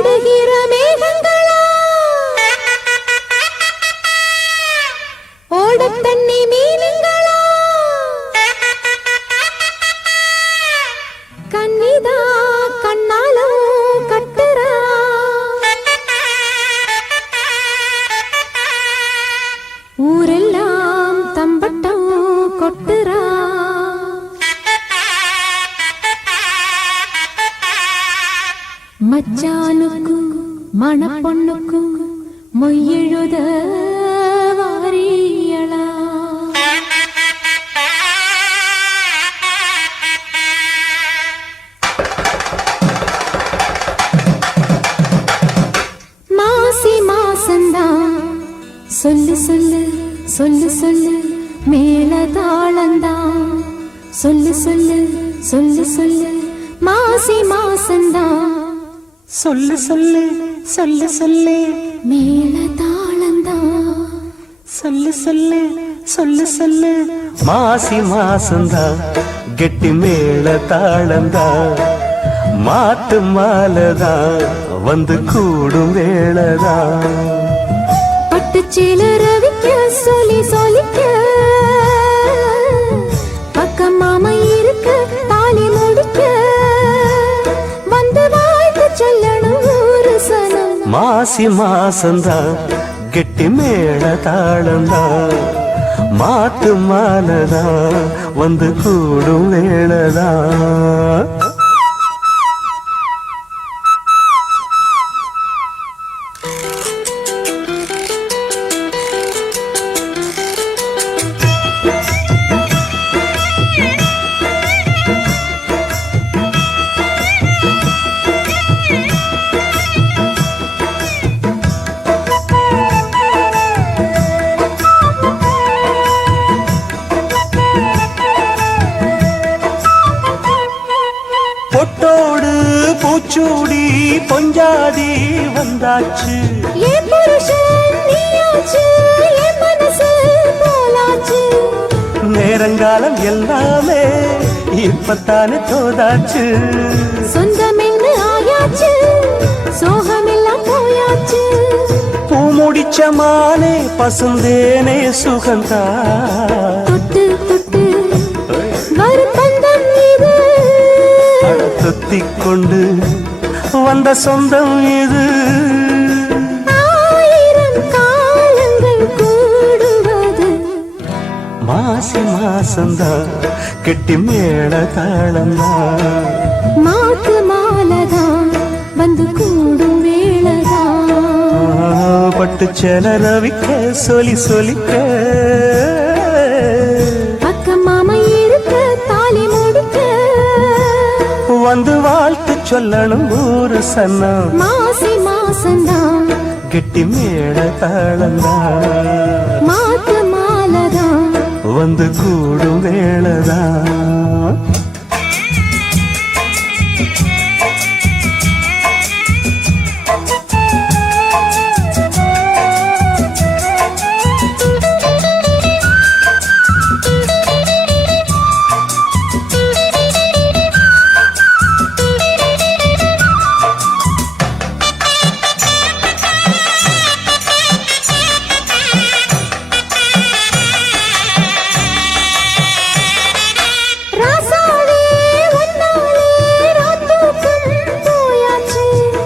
ஓடுகிற மேகங்களா ஓட தண்ணி மீனுங்களா கண்ணிதா கண்ணாலும் கட்டுறா ஊரெல்லாம் தம்பட்டம் கொட்டுறா மச்சானுக்கும் மணப்பொண்ணுக்கும் மொய்யெழுத வாரியளா மாசி மாசந்தான் சொல்லு சொல்லு சொல்லு சொல்லு மேல தாளந்தான் சொல்லு சொல்லு சொல்லு சொல்லு மாசி மாசந்தான் சொல்லு சொல்லு சொல்லு சொல்லு மேல தாளந்தான் சொல்லு சொல்லு சொல்லு சொல்லு மாசி மாசந்தா கெட்டி மேல தாளந்தா மாட்டு மாலதா வந்து கூடும் வேளதா பட்டு சேலரவிக்க சொல்லி சொல்லிக்க பக்கம் மாமா இருக்க தாலி முடிக்க வந்து வாழ்த்து சொல்லணும் ஒரு சனம் மாசி மாசந்தா கெட்டி மேல தாளந்தா மாட்டு மாலதா வந்து கூடும் வேளதா பொட்டோடு பூச்சூடி பொஞ்சாதி வந்தாச்சு ஏன் புருஷன் நீயாச்சு என் மனசு போலாச்சு நேரங்காலம் எல்லாமே இப்பத்தானே தோதாச்சு சொந்தம் என்ன ஆயாச்சு சோகமெல்லாம் போயாச்சு பூ முடிச்ச மானே பசுந்தேனே சுகந்தா தொட்டு தொட்டு வரும் பந்தம் இது தொத்திக் கொண்டு வந்த சொந்தம் இது ஆயிரம் காலங்கள் கூடுவது மாசி மாசந்தா கெட்டி மேல தாளந்தா மாக்கு மாலதான் வந்து கூடும் வேளதான் பட்டு செலரவிக்க சொல்லி சொல்லிக்க பக்கம் மாமா இருக்க தாலி முடிக்க வந்து வாழ்த்து சொல்லணும் ஒரு சன்னம் மாசி மாசந்தான் கெட்டி மேல தாளந்தா மாக்கு மாலதான் வந்து கூடும் வேளதா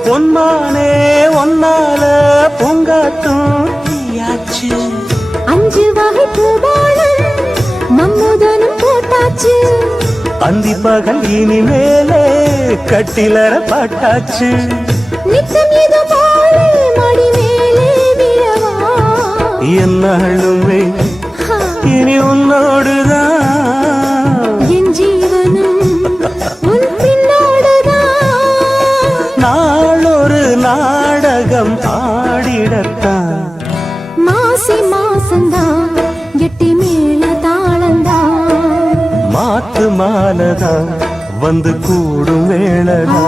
பொன்மானே ஒன்னால பூங்காட்டும் தீயாச்சு அஞ்சு வகை பூபாலம் மம்முதனும் போட்டாச்சு அந்தி பகல் இனிமேலே கட்டிலற பாட்டாச்சு நித்தம் இது மாலை மடி மேலே விழவா என்னாலுமே இனி உன்னோடுதான் என் ஜீவனும் உன் பின்னோடுதான் நாளொரு நாடகம் ஆடிடத்தான் மாசி மாசந்தான் எட்டி மேல தாளந்தான் மாத்து மாலதா வந்து கூடும் வேளதா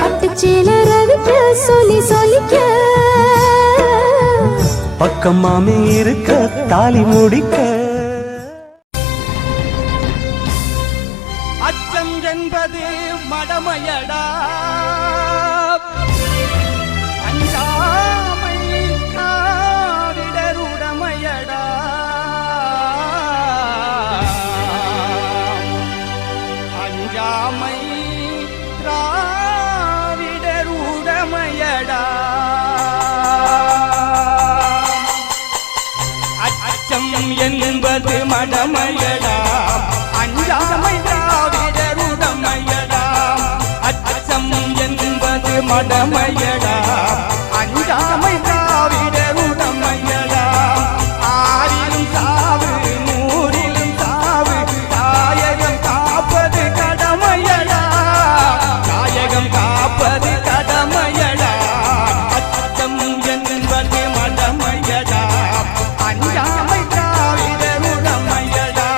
பட்டு சேலரவிக்க சொல்லி சொல்லிக்க பக்கம் மாமி இருக்க தாலி முடிக்க அச்சம் என்பது மடமையடா மடமையடா அஞ்சாமை திராவிட உடமையடா ஆறிலும் சாவு நூறிலும் சாவு தாயகம் காப்பது கடமையடா தாயகம் காப்பது கடமையடா அச்சம் என்பது மடமையடா அஞ்சாமை திராவிட உடமையடா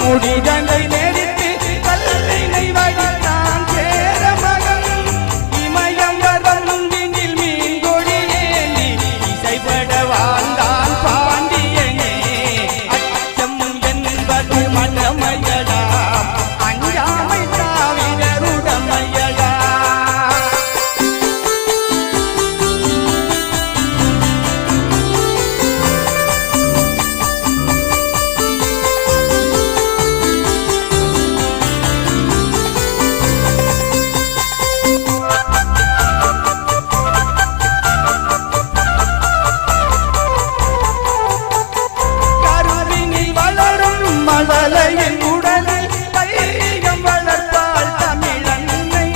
முடிதனை நெறித்து கல்லினை வடித்தான் சேர மகன் இமயம் வரம்பினில் மீன் கொடி ஏந்தி இசைப்பட வாழ்ந்தான் பாண்டியனே அச்சம் என்பது மடமையடா அஞ்சாமை திராவிடர் உடமையடா கருவினில் வளரும் மழலையின் உடலில் தைரியம் வளர்த்தாள் தமிழன்னை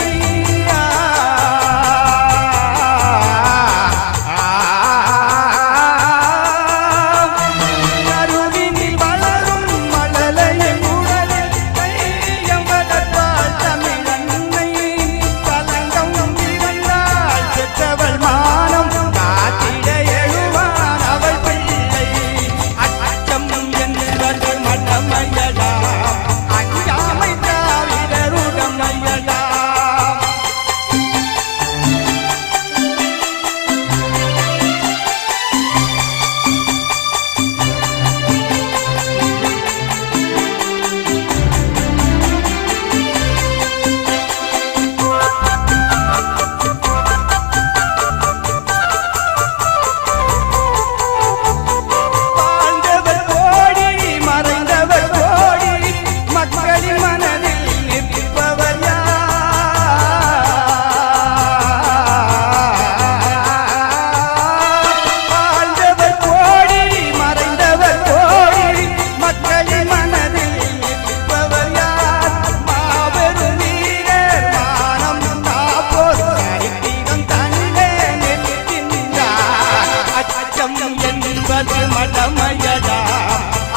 கருவினில் வளரும் மழலையின் உடலில் தைரியம் வளர்த்தாள் தமிழன்னை கலங்கம் இருந்தாள் பெற்றவள் மானம் காத்திட எழுவான் அவள் பிள்ளை அச்சம் என்பது மடமையடா அஞ்சாமை திராவிடர் உடமையடா வாழ்ந்தவர் கோடி மறைந்தவர் கோடி மக்களின் மனதில் நிற்பவர் வாழ்ந்தவர் கோடி மறைந்தவர் கோடி மக்களின் மனதில் நிற்பவர் மாபெரும் வீரர் மானம் காப்போர் சரித்திரம் தன்னை நிற்கின்றார் அச்சம் என்பது மடமையடா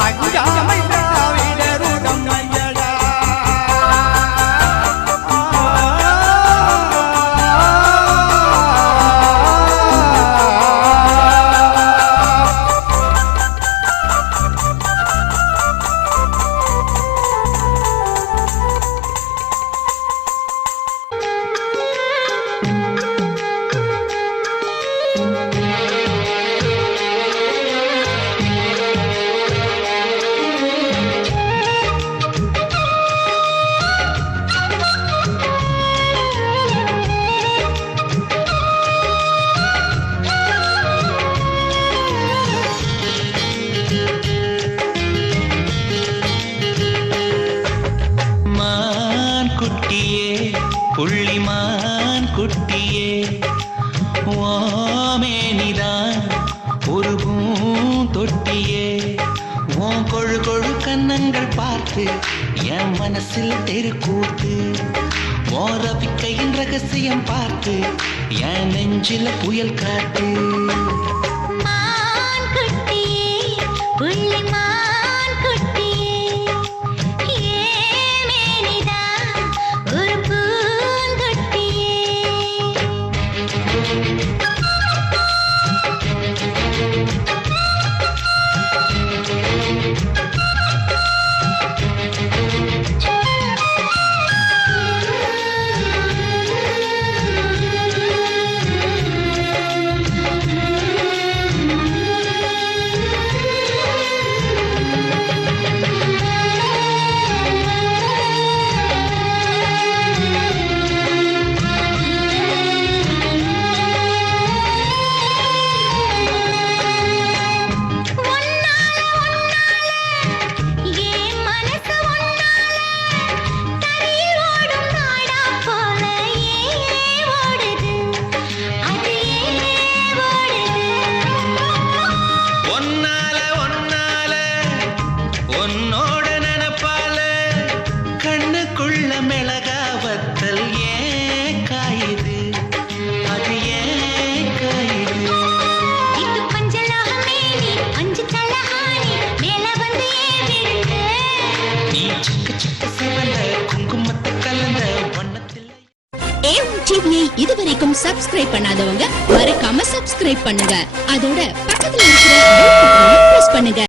அஞ்சாமை திராவிடர் உடமையடா மான் குட்டியே புள்ளிமான் குட்டியே ஓமேனிதான் ஒரு பூந்தொட்டியே உன் கொழு கொழு கன்னங்கள் பார்த்து என் மனசில் தெருக்கூத்து ஓ ரவிக்கையின் ரகசியம் பார்த்து என் நெஞ்சில புயல் காட்டு மான் குட்டியே புள்ளி மான் குட்டியே ஏமேனிதான் ஒரு பூந்தொட்டியே சப்ஸ்கிரைப் பண்ணாதவங்க மறக்காம சப்ஸ்கிரைப் பண்ணுங்க. அதோட பக்கத்துல இருக்கிற பெல் பட்டனையும் பிரஸ் பண்ணுங்க.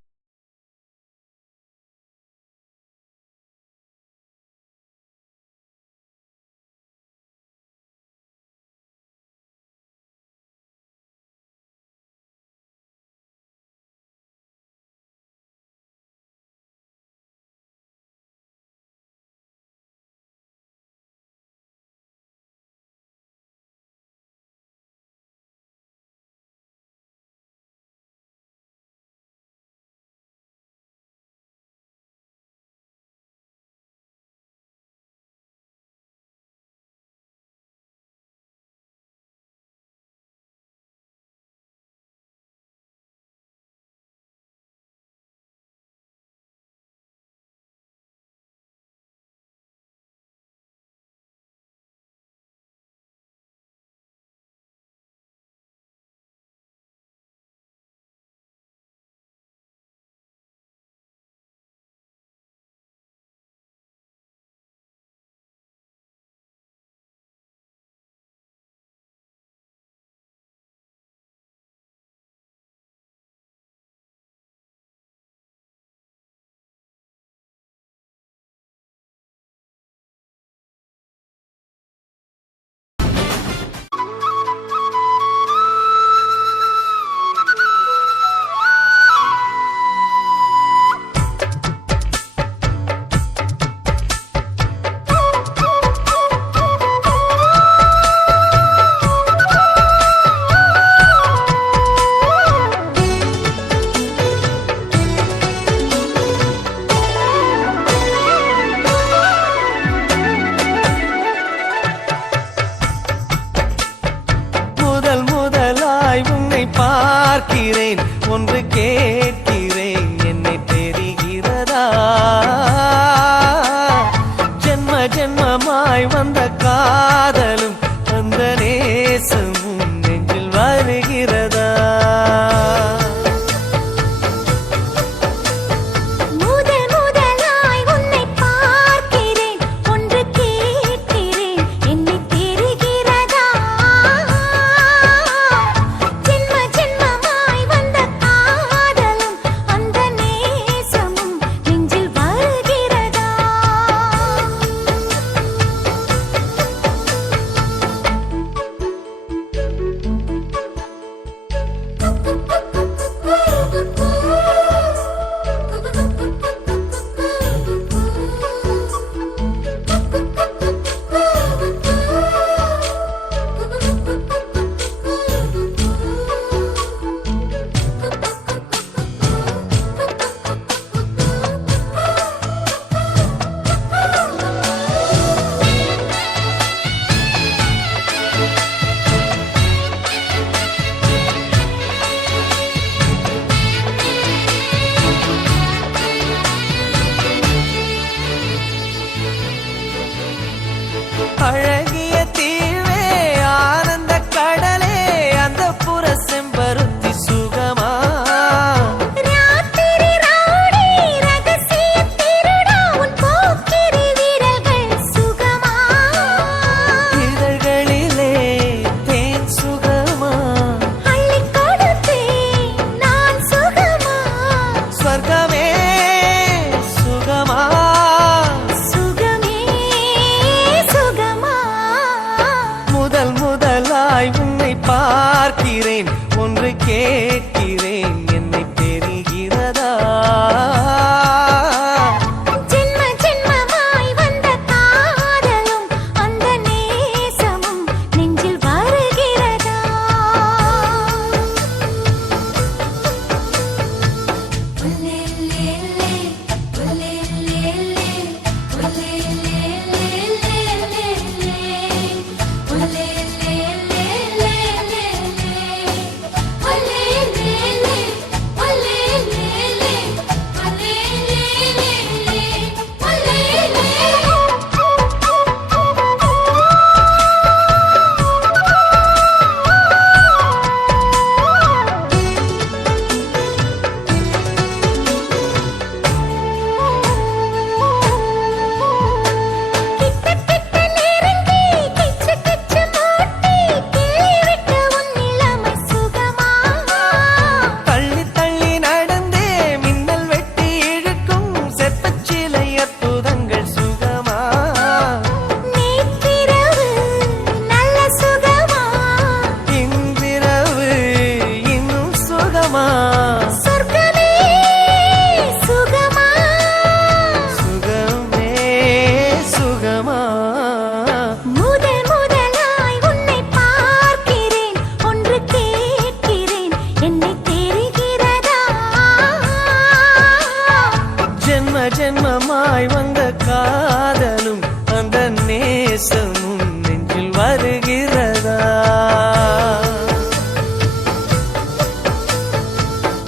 ஜென்மமாய் வந்த காதலும் அந்த நேசமும் நெஞ்சில் வருகிறதா?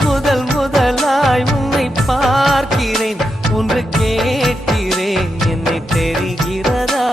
முதல் முதலாய் உன்னை பார்க்கிறேன், ஒன்று கேட்கிறேன், என்னை தெரிகிறதா?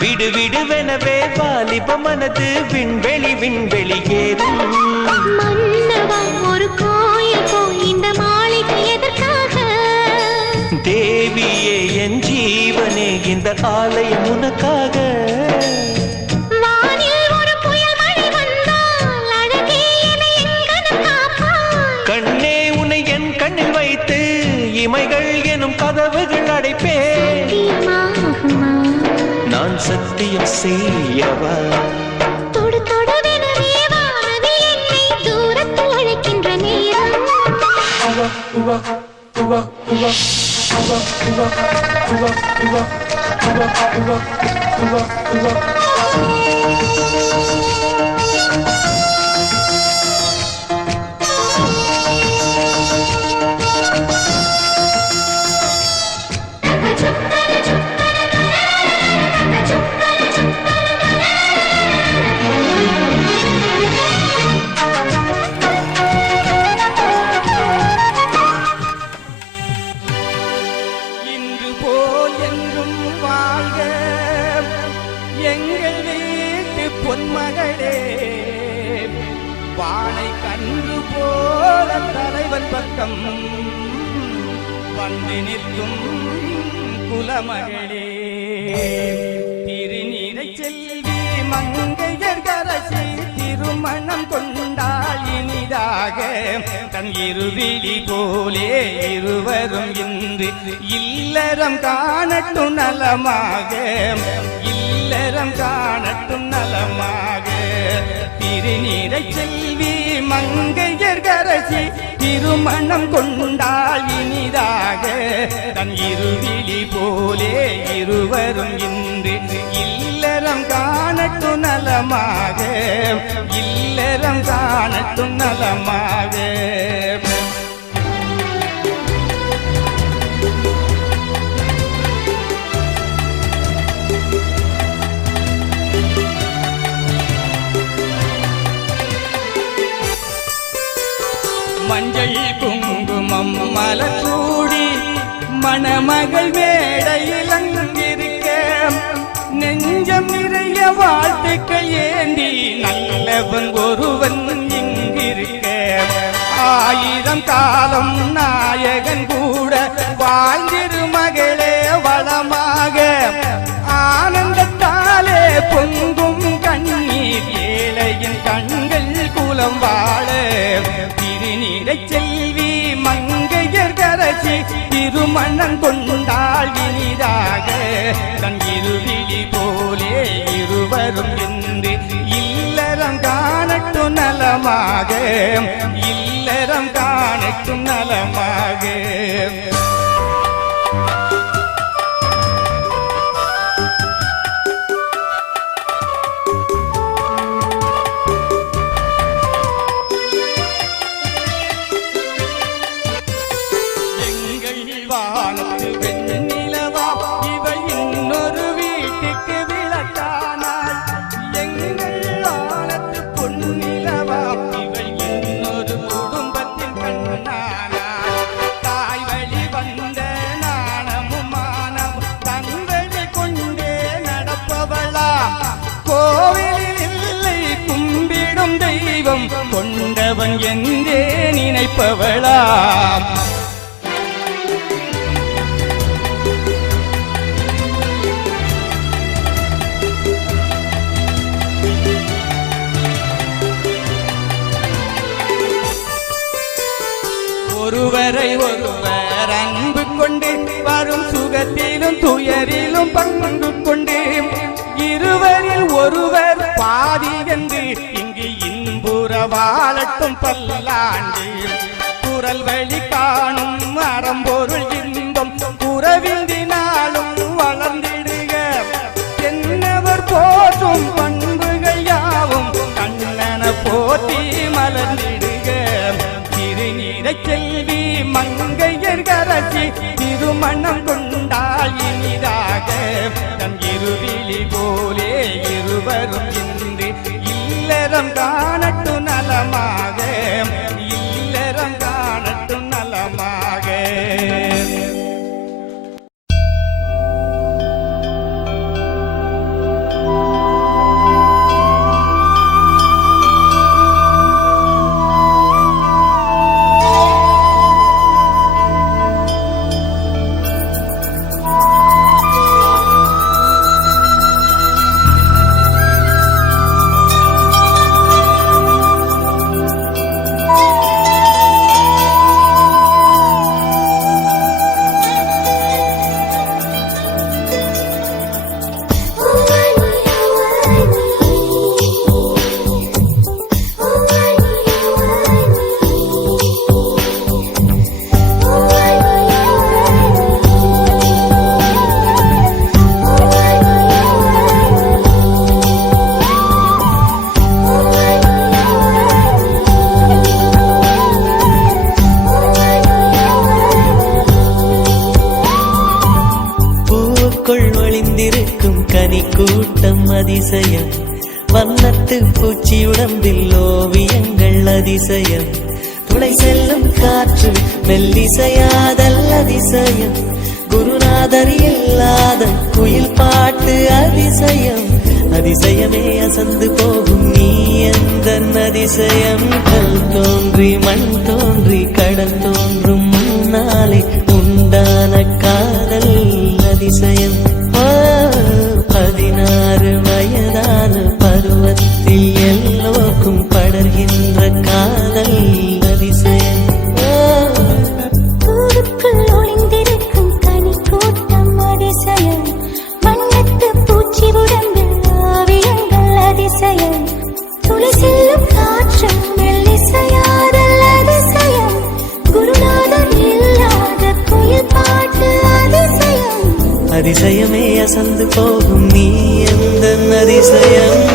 விடு விடுவெனவே வாலிப மனது விண்வெளி விண்வெளி ஏறும். மன்னவா ஒரு கோயில் இந்த மாளிகை எதற்காக? தேவியே என் ஜீவனே இந்த ஆலயம் உனக்காக. வானில் ஒரு புயல் மழை வந்தால் அழகே என்னை எங்கனம் காப்பாய். கண்ணே உன்னை என் கண்ணில் வைத்து இமைகள் எனும் கதவுகள் அடைப்பேன். நான் சத்தியம் செய்யவா? தொடு தொடுவெனவே வானவி என்னை தூரத்தில் அழைக்கின்ற நேரம். எங்கள் வீட்டு பொன்மகளே, வானை கன்று போல தலைவன் பக்கம் வந்து நிற்கும் குலமகளே, திருநீரை செல்வி மங்கையர்கரசி திருமணம் கொண்டாள் இனிதாக. தன் இருவிழி போலே இருவரும் இன்று இல்லறம் காணட்டும் நலமாக, இல்லறம் காணட்டும் நலமாக. திருநீரை செல்வி மங்கையர்கரசி திருமணம் கொண்டாள் இனிதாக. தன் இருவிழி போலே இருவரும் இன்று இல்லறம் காணட்டும் நலமாக, இல்லறம் காணட்டும் நலமாக. மஞ்சள் குங்குமம் மலர்சூடி மணமகள் மேடையில் அங்கிருக்க, நெஞ்சம் நிறைய வாழ்த்துக்கள் ஏந்தி நல்லவன் ஒருவன் இங்கிருக்க. 1000 காலம் நாயகன் கூட வாழ்ந்திரு மகளே வளமாக. ஆனந்தத்தாலே பொங்கும் கண்ணீர் ஏழையின் கண்கள் குலம் வாழ. செல்வி மங்கையர்கரசி திருமணம் கொண்டாள் இனிதாக. தன் இருவிழி போலே இருவரும் என்று இல்லறம் காணட்டும் நலமாக, இல்லறம் காணட்டும் நலமாக. வானத்து வெண்ணிலவா இவள் இன்னொரு வீட்டுக்கு விளக்கானாள். எங்கள் வானத்து பொன்னிலவா இவள் இன்னொரு தெய்வம் கொண்டவன் என்றே நினைப்பவளாம். ஒருவரை ஒருவர் அன்பு கொண்டு வரும் சுகத்திலும் துயரிலும் பங்கு கொண்டு இருவரில் ஒருவர் பாதி என்று இங்கு இன்புற வாழட்டும் பல்லாண்டு. குரல் வழி காணும் அறம்பொருள் இன்பம் குறவிந்தினாலும் வளர்ந்திடுக. என்னவர் போற்றும் பண்புகள் யாவும் கண்ணன போற்றி மலர்ந்திடுக. செல்வி மங்கையர்கரசி திருமணம் கொண்டால் இனிதாக. நம் இருவிழி போலே இருவரும் இன்று இல்லறம் காணட்டும் நலமாக. இல்லறம் காணட்டும் நலமாக. கூட்டம் அதிசயம். வண்ணத்து பூச்சி உடம்பில் ஓவியங்கள் அதிசயம். துளை செல்லும் காற்று மெல்லிசையாதல் அதிசயம். குருநாதர் இல்லாத குயில் பாட்டு அதிசயம். அதிசயமே அசந்து போகும் நீ எந்த அதிசயம். கல் தோன்றி மண் தோன்றி கடல் தோன்றும் முன்னாலே உண்டான காதல் அதிசயம். 16 வயதான பருவத்தில் எல்லோருக்கும் படர்கின்ற காதல் அதிசயம். ஊருக்குள் ஒளிந்திருக்கும் கனி கூட்டம் அதிசயம். வண்ணத்து பூச்சி உடம்பில் ஆவியங்கள் அதிசயம். துளி செல்லும் காற்று மெல்லிசையாதல் அதிசயம். குருநாதர் இல்லாத குயில் பாட்டு அதிசயம். அதிசயமே அசந்து போகும் நீ எந்த அதிசயம்.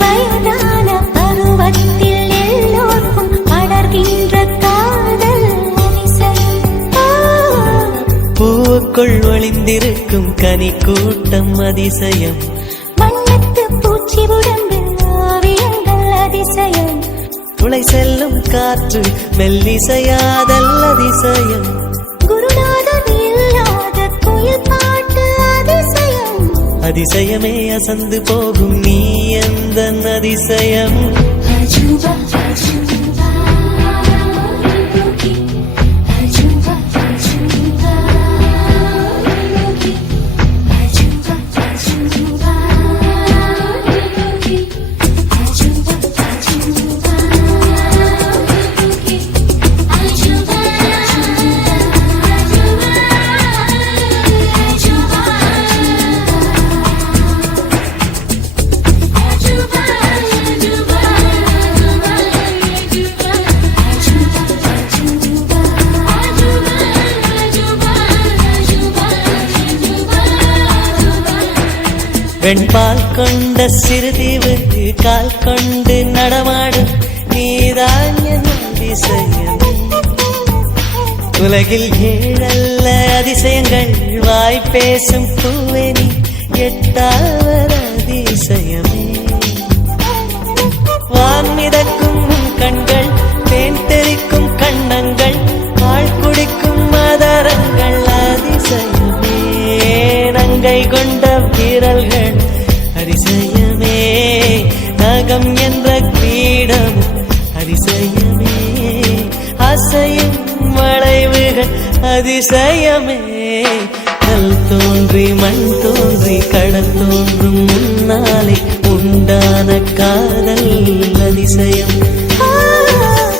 வயதான வழிந்திருக்கும் கனி கூட்டம் அதிசயம். வண்ணத்து பூச்சி உடம்பில் ஓவியங்கள் அதிசயம். துளை செல்லும் காற்று மெல்லிசையாதல் அதிசயம். குருநாதன் இல்லாத குயில் பாட்டு அதிசயம். அதிசயமே அசந்து போகும் நீ எந்த அதிசயம். அஜூபா அஜூபா யோகி அஜூபா அஜூபா யோகி அஜூபா அஜூபா யோகி அஜூபா அஜூபா யோகி அஜூபா வெண்பால் கொண்ட சிறுதீவு கால் கொண்டு நடமாடும் நீதான் என் அதிசயம். உலகில் ஏழல்ல அதிசயங்கள் வாய் பேசும் பூவெனி எட்டாவது அதிசயமே. வான் மிதக்கும் கண்கள் தேன் தெறிக்கும் கண்ணங்கள் ஆள் குடிக்கும் மதரங்கள் அதிசயமே. நங்கை கொண்ட வீரல்கள் அதிசயமே. நகம் என்ற கிரீடம் அதிசயமே. அசையும் வளைவுகள் அதிசயமே. கல் தோன்றி மண் தோன்றி கடல் தோன்றும் முன்னாலே உண்டான காதல் அதிசயம்.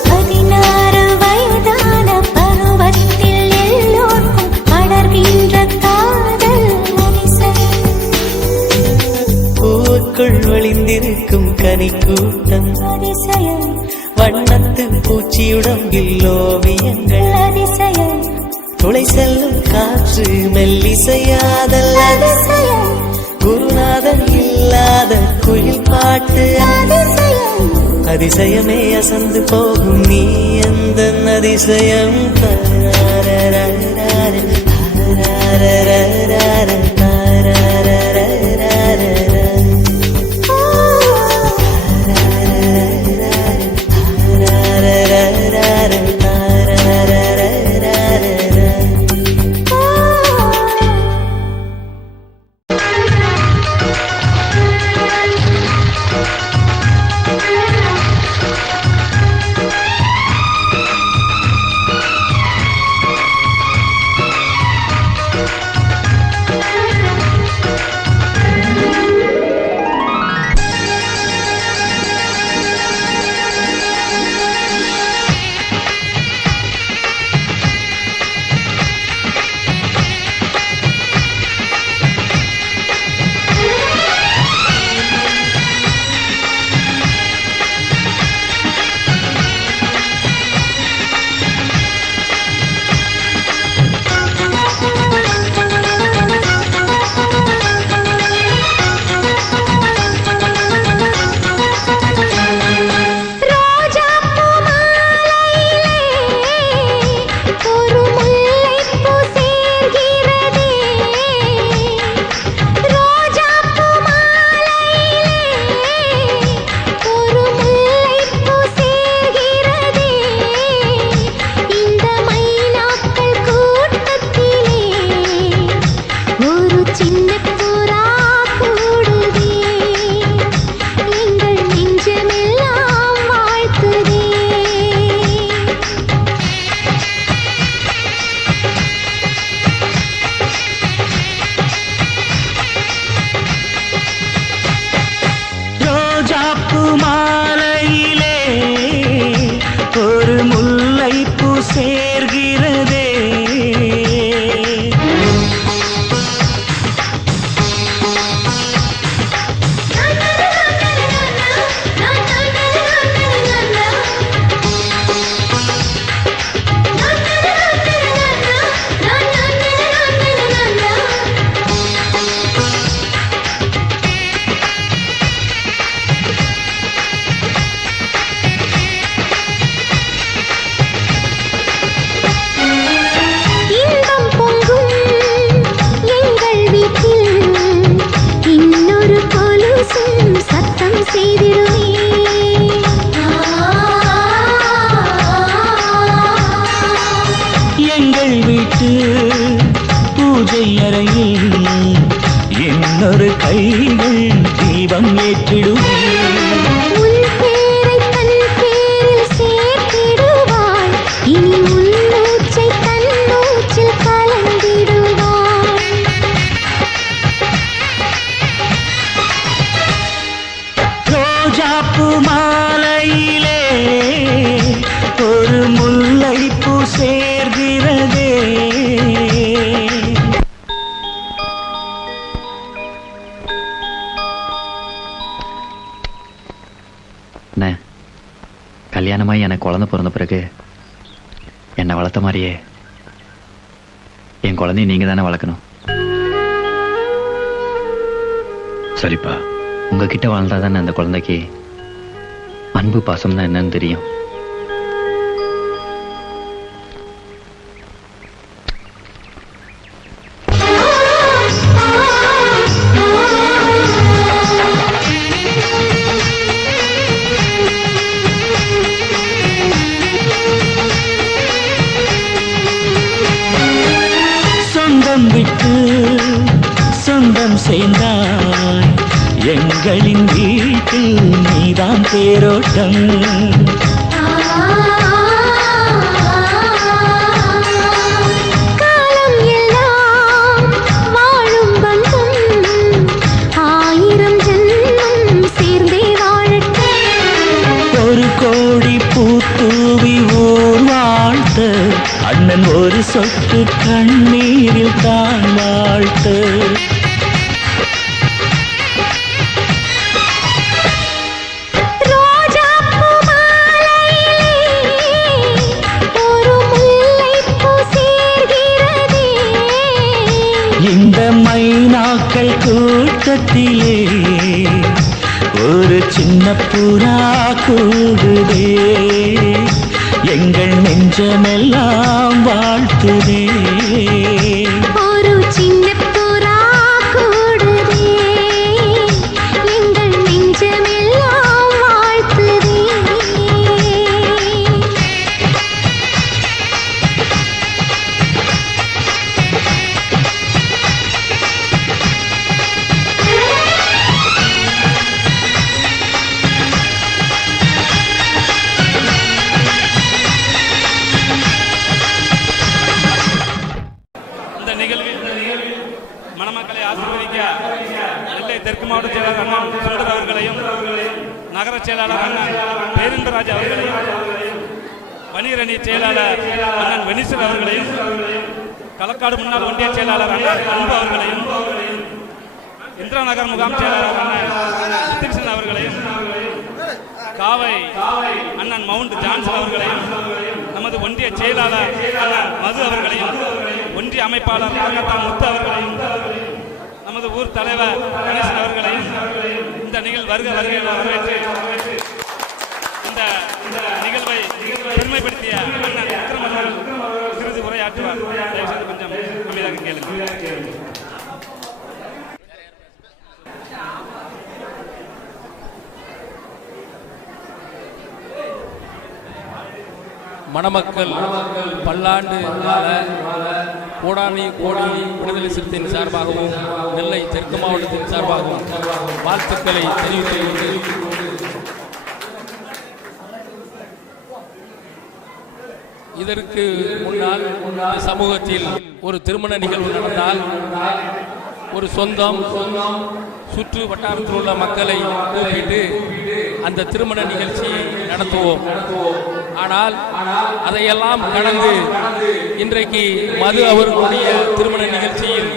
16 வயதான பருவத்தில் எல்லோருக்கும் படர்கின்ற காதல் அதிசயம். பூவுக்குள் ஒளிந்திருக்கும் கனி கூட்டம் அதிசயம். வண்ணத்து பூச்சியுடம்பில் ஓவியங்கள் அதிசயம். துளை செல்லும் காற்று மெல்லிசையாதல் அதிசயம். குருநாதன் இல்லாத குயில் பாட்டு அதிசயம். அதிசயமே அசந்து போகும் நீ எந்த அதிசயம். பேசும் சத்தம் செய்திடுவேன். எங்கள் வீட்டு பூஜை அறையில் இன்னொரு கைகள் தீபம் ஏற்றிடுவேன். உன் பேரை தன் பேரில் சேர்த்திடுவாள். இனி உன் மூச்சை தன் மூச்சில் கலந்திடுவாள். ரோஜாப்பூ மாலையிலே ஒரு முல்லைப்பூ சேர்கிறதே. அண்ணே, கல்யாணமாகி எனக்கு குழந்தை பிறந்த பிறகு என்னை வளர்த்த மாதிரியே என் குழந்தைய நீங்க தானே வளர்க்கணும். சரிப்பா. உங்ககிட்ட வாழ்ந்தாதானே அந்த குழந்தைக்கு அன்பு பாசம்னா என்னன்னு தெரியும். சொந்தம் விட்டு சொந்தம் சேர்ந்தாய், எங்களின் வீட்டில் நீதான் தேரோட்டம். காலம் எல்லாம் வாழும் பந்தம் ஆயிரம் ஜென்மம் சேர்ந்தே வாழட்டும். ஒரு கோடி பூத்தூவி ஊர் வாழ்த்த, அண்ணன் ஒரு சொட்டு கண்ணீரில் தான் வாழ்த்த. ரோஜாப்பூ மாலையிலே ஒரு முல்லைப்பூ சேர்கிறதே. இந்த மைனாக்கள் கூட்டத்திலே ஒரு சின்ன புறா கூடுதே. எங்கள் நெஞ்சமெல்லாம் வாழ்த்துதே. ஒரு சின்ன புறா கூடுதே. எங்கள் நெஞ்சமெல்லாம் வாழ்த்துதே. இந்த நிகழ்வில் மணமக்களை ஆசீர்வதிக்க நெல்லை தெற்கு மாவட்ட செயலாளர் அண்ணன் சுந்தர் அவர்களையும், நகர செயலாளர் அண்ணன் பேருந்தராஜ் அவர்களையும், வணிகரணி செயலாளர் அண்ணன் வெனிசர் அவர்களையும், களக்காடு முன்னாள் ஒன்றிய செயலாளர் அண்ணன் அன்பு அவர்களையும், இந்திரா நகர் முகாம் செயலாளர் அண்ணன் ரித்திக்சன் அவர்களையும், காவை அண்ணன் மவுண்ட் ஜான்சன் அவர்களையும், நமது ஒன்றிய செயலாளர் அண்ணன் மது அவர்களையும், ஒன்றிய அமைப்பாளர் அரங்கத்தான் முத்து அவர்களையும், நமது ஊர் தலைவர் கணேசன் அவர்களையும் இந்த நிகழ்வு வருக என வரவேற்று இந்த நிகழ்வை பெருமைப்படுத்திய அண்ணன் விக்ரம் அவர்கள் சிறிது உரையாற்றுவார். தயவுசெய்து கொஞ்சம் அமைதியாக கேளுங்கள். மணமக்கள் பல்லாண்டு கால கோடானி கோடி விடுதலை சிறுத்தையின் சார்பாகவும் நெல்லை தெற்கு மாவட்டத்தின் சார்பாகவும் வாழ்த்துக்களை தெரிவித்துக் கொண்டு இதற்கு முன்னால் சமூகத்தில் ஒரு திருமண நிகழ்வு நடந்தால் ஒரு சொந்தம் சுற்று வட்டாரத்தில் உள்ள மக்களை கூப்பிட்டு அந்த திருமண நிகழ்ச்சியை நடத்துவோம். ஆனால் அதையெல்லாம் கடந்து இன்றைக்கு மது அவர்களுடைய திருமண நிகழ்ச்சியில்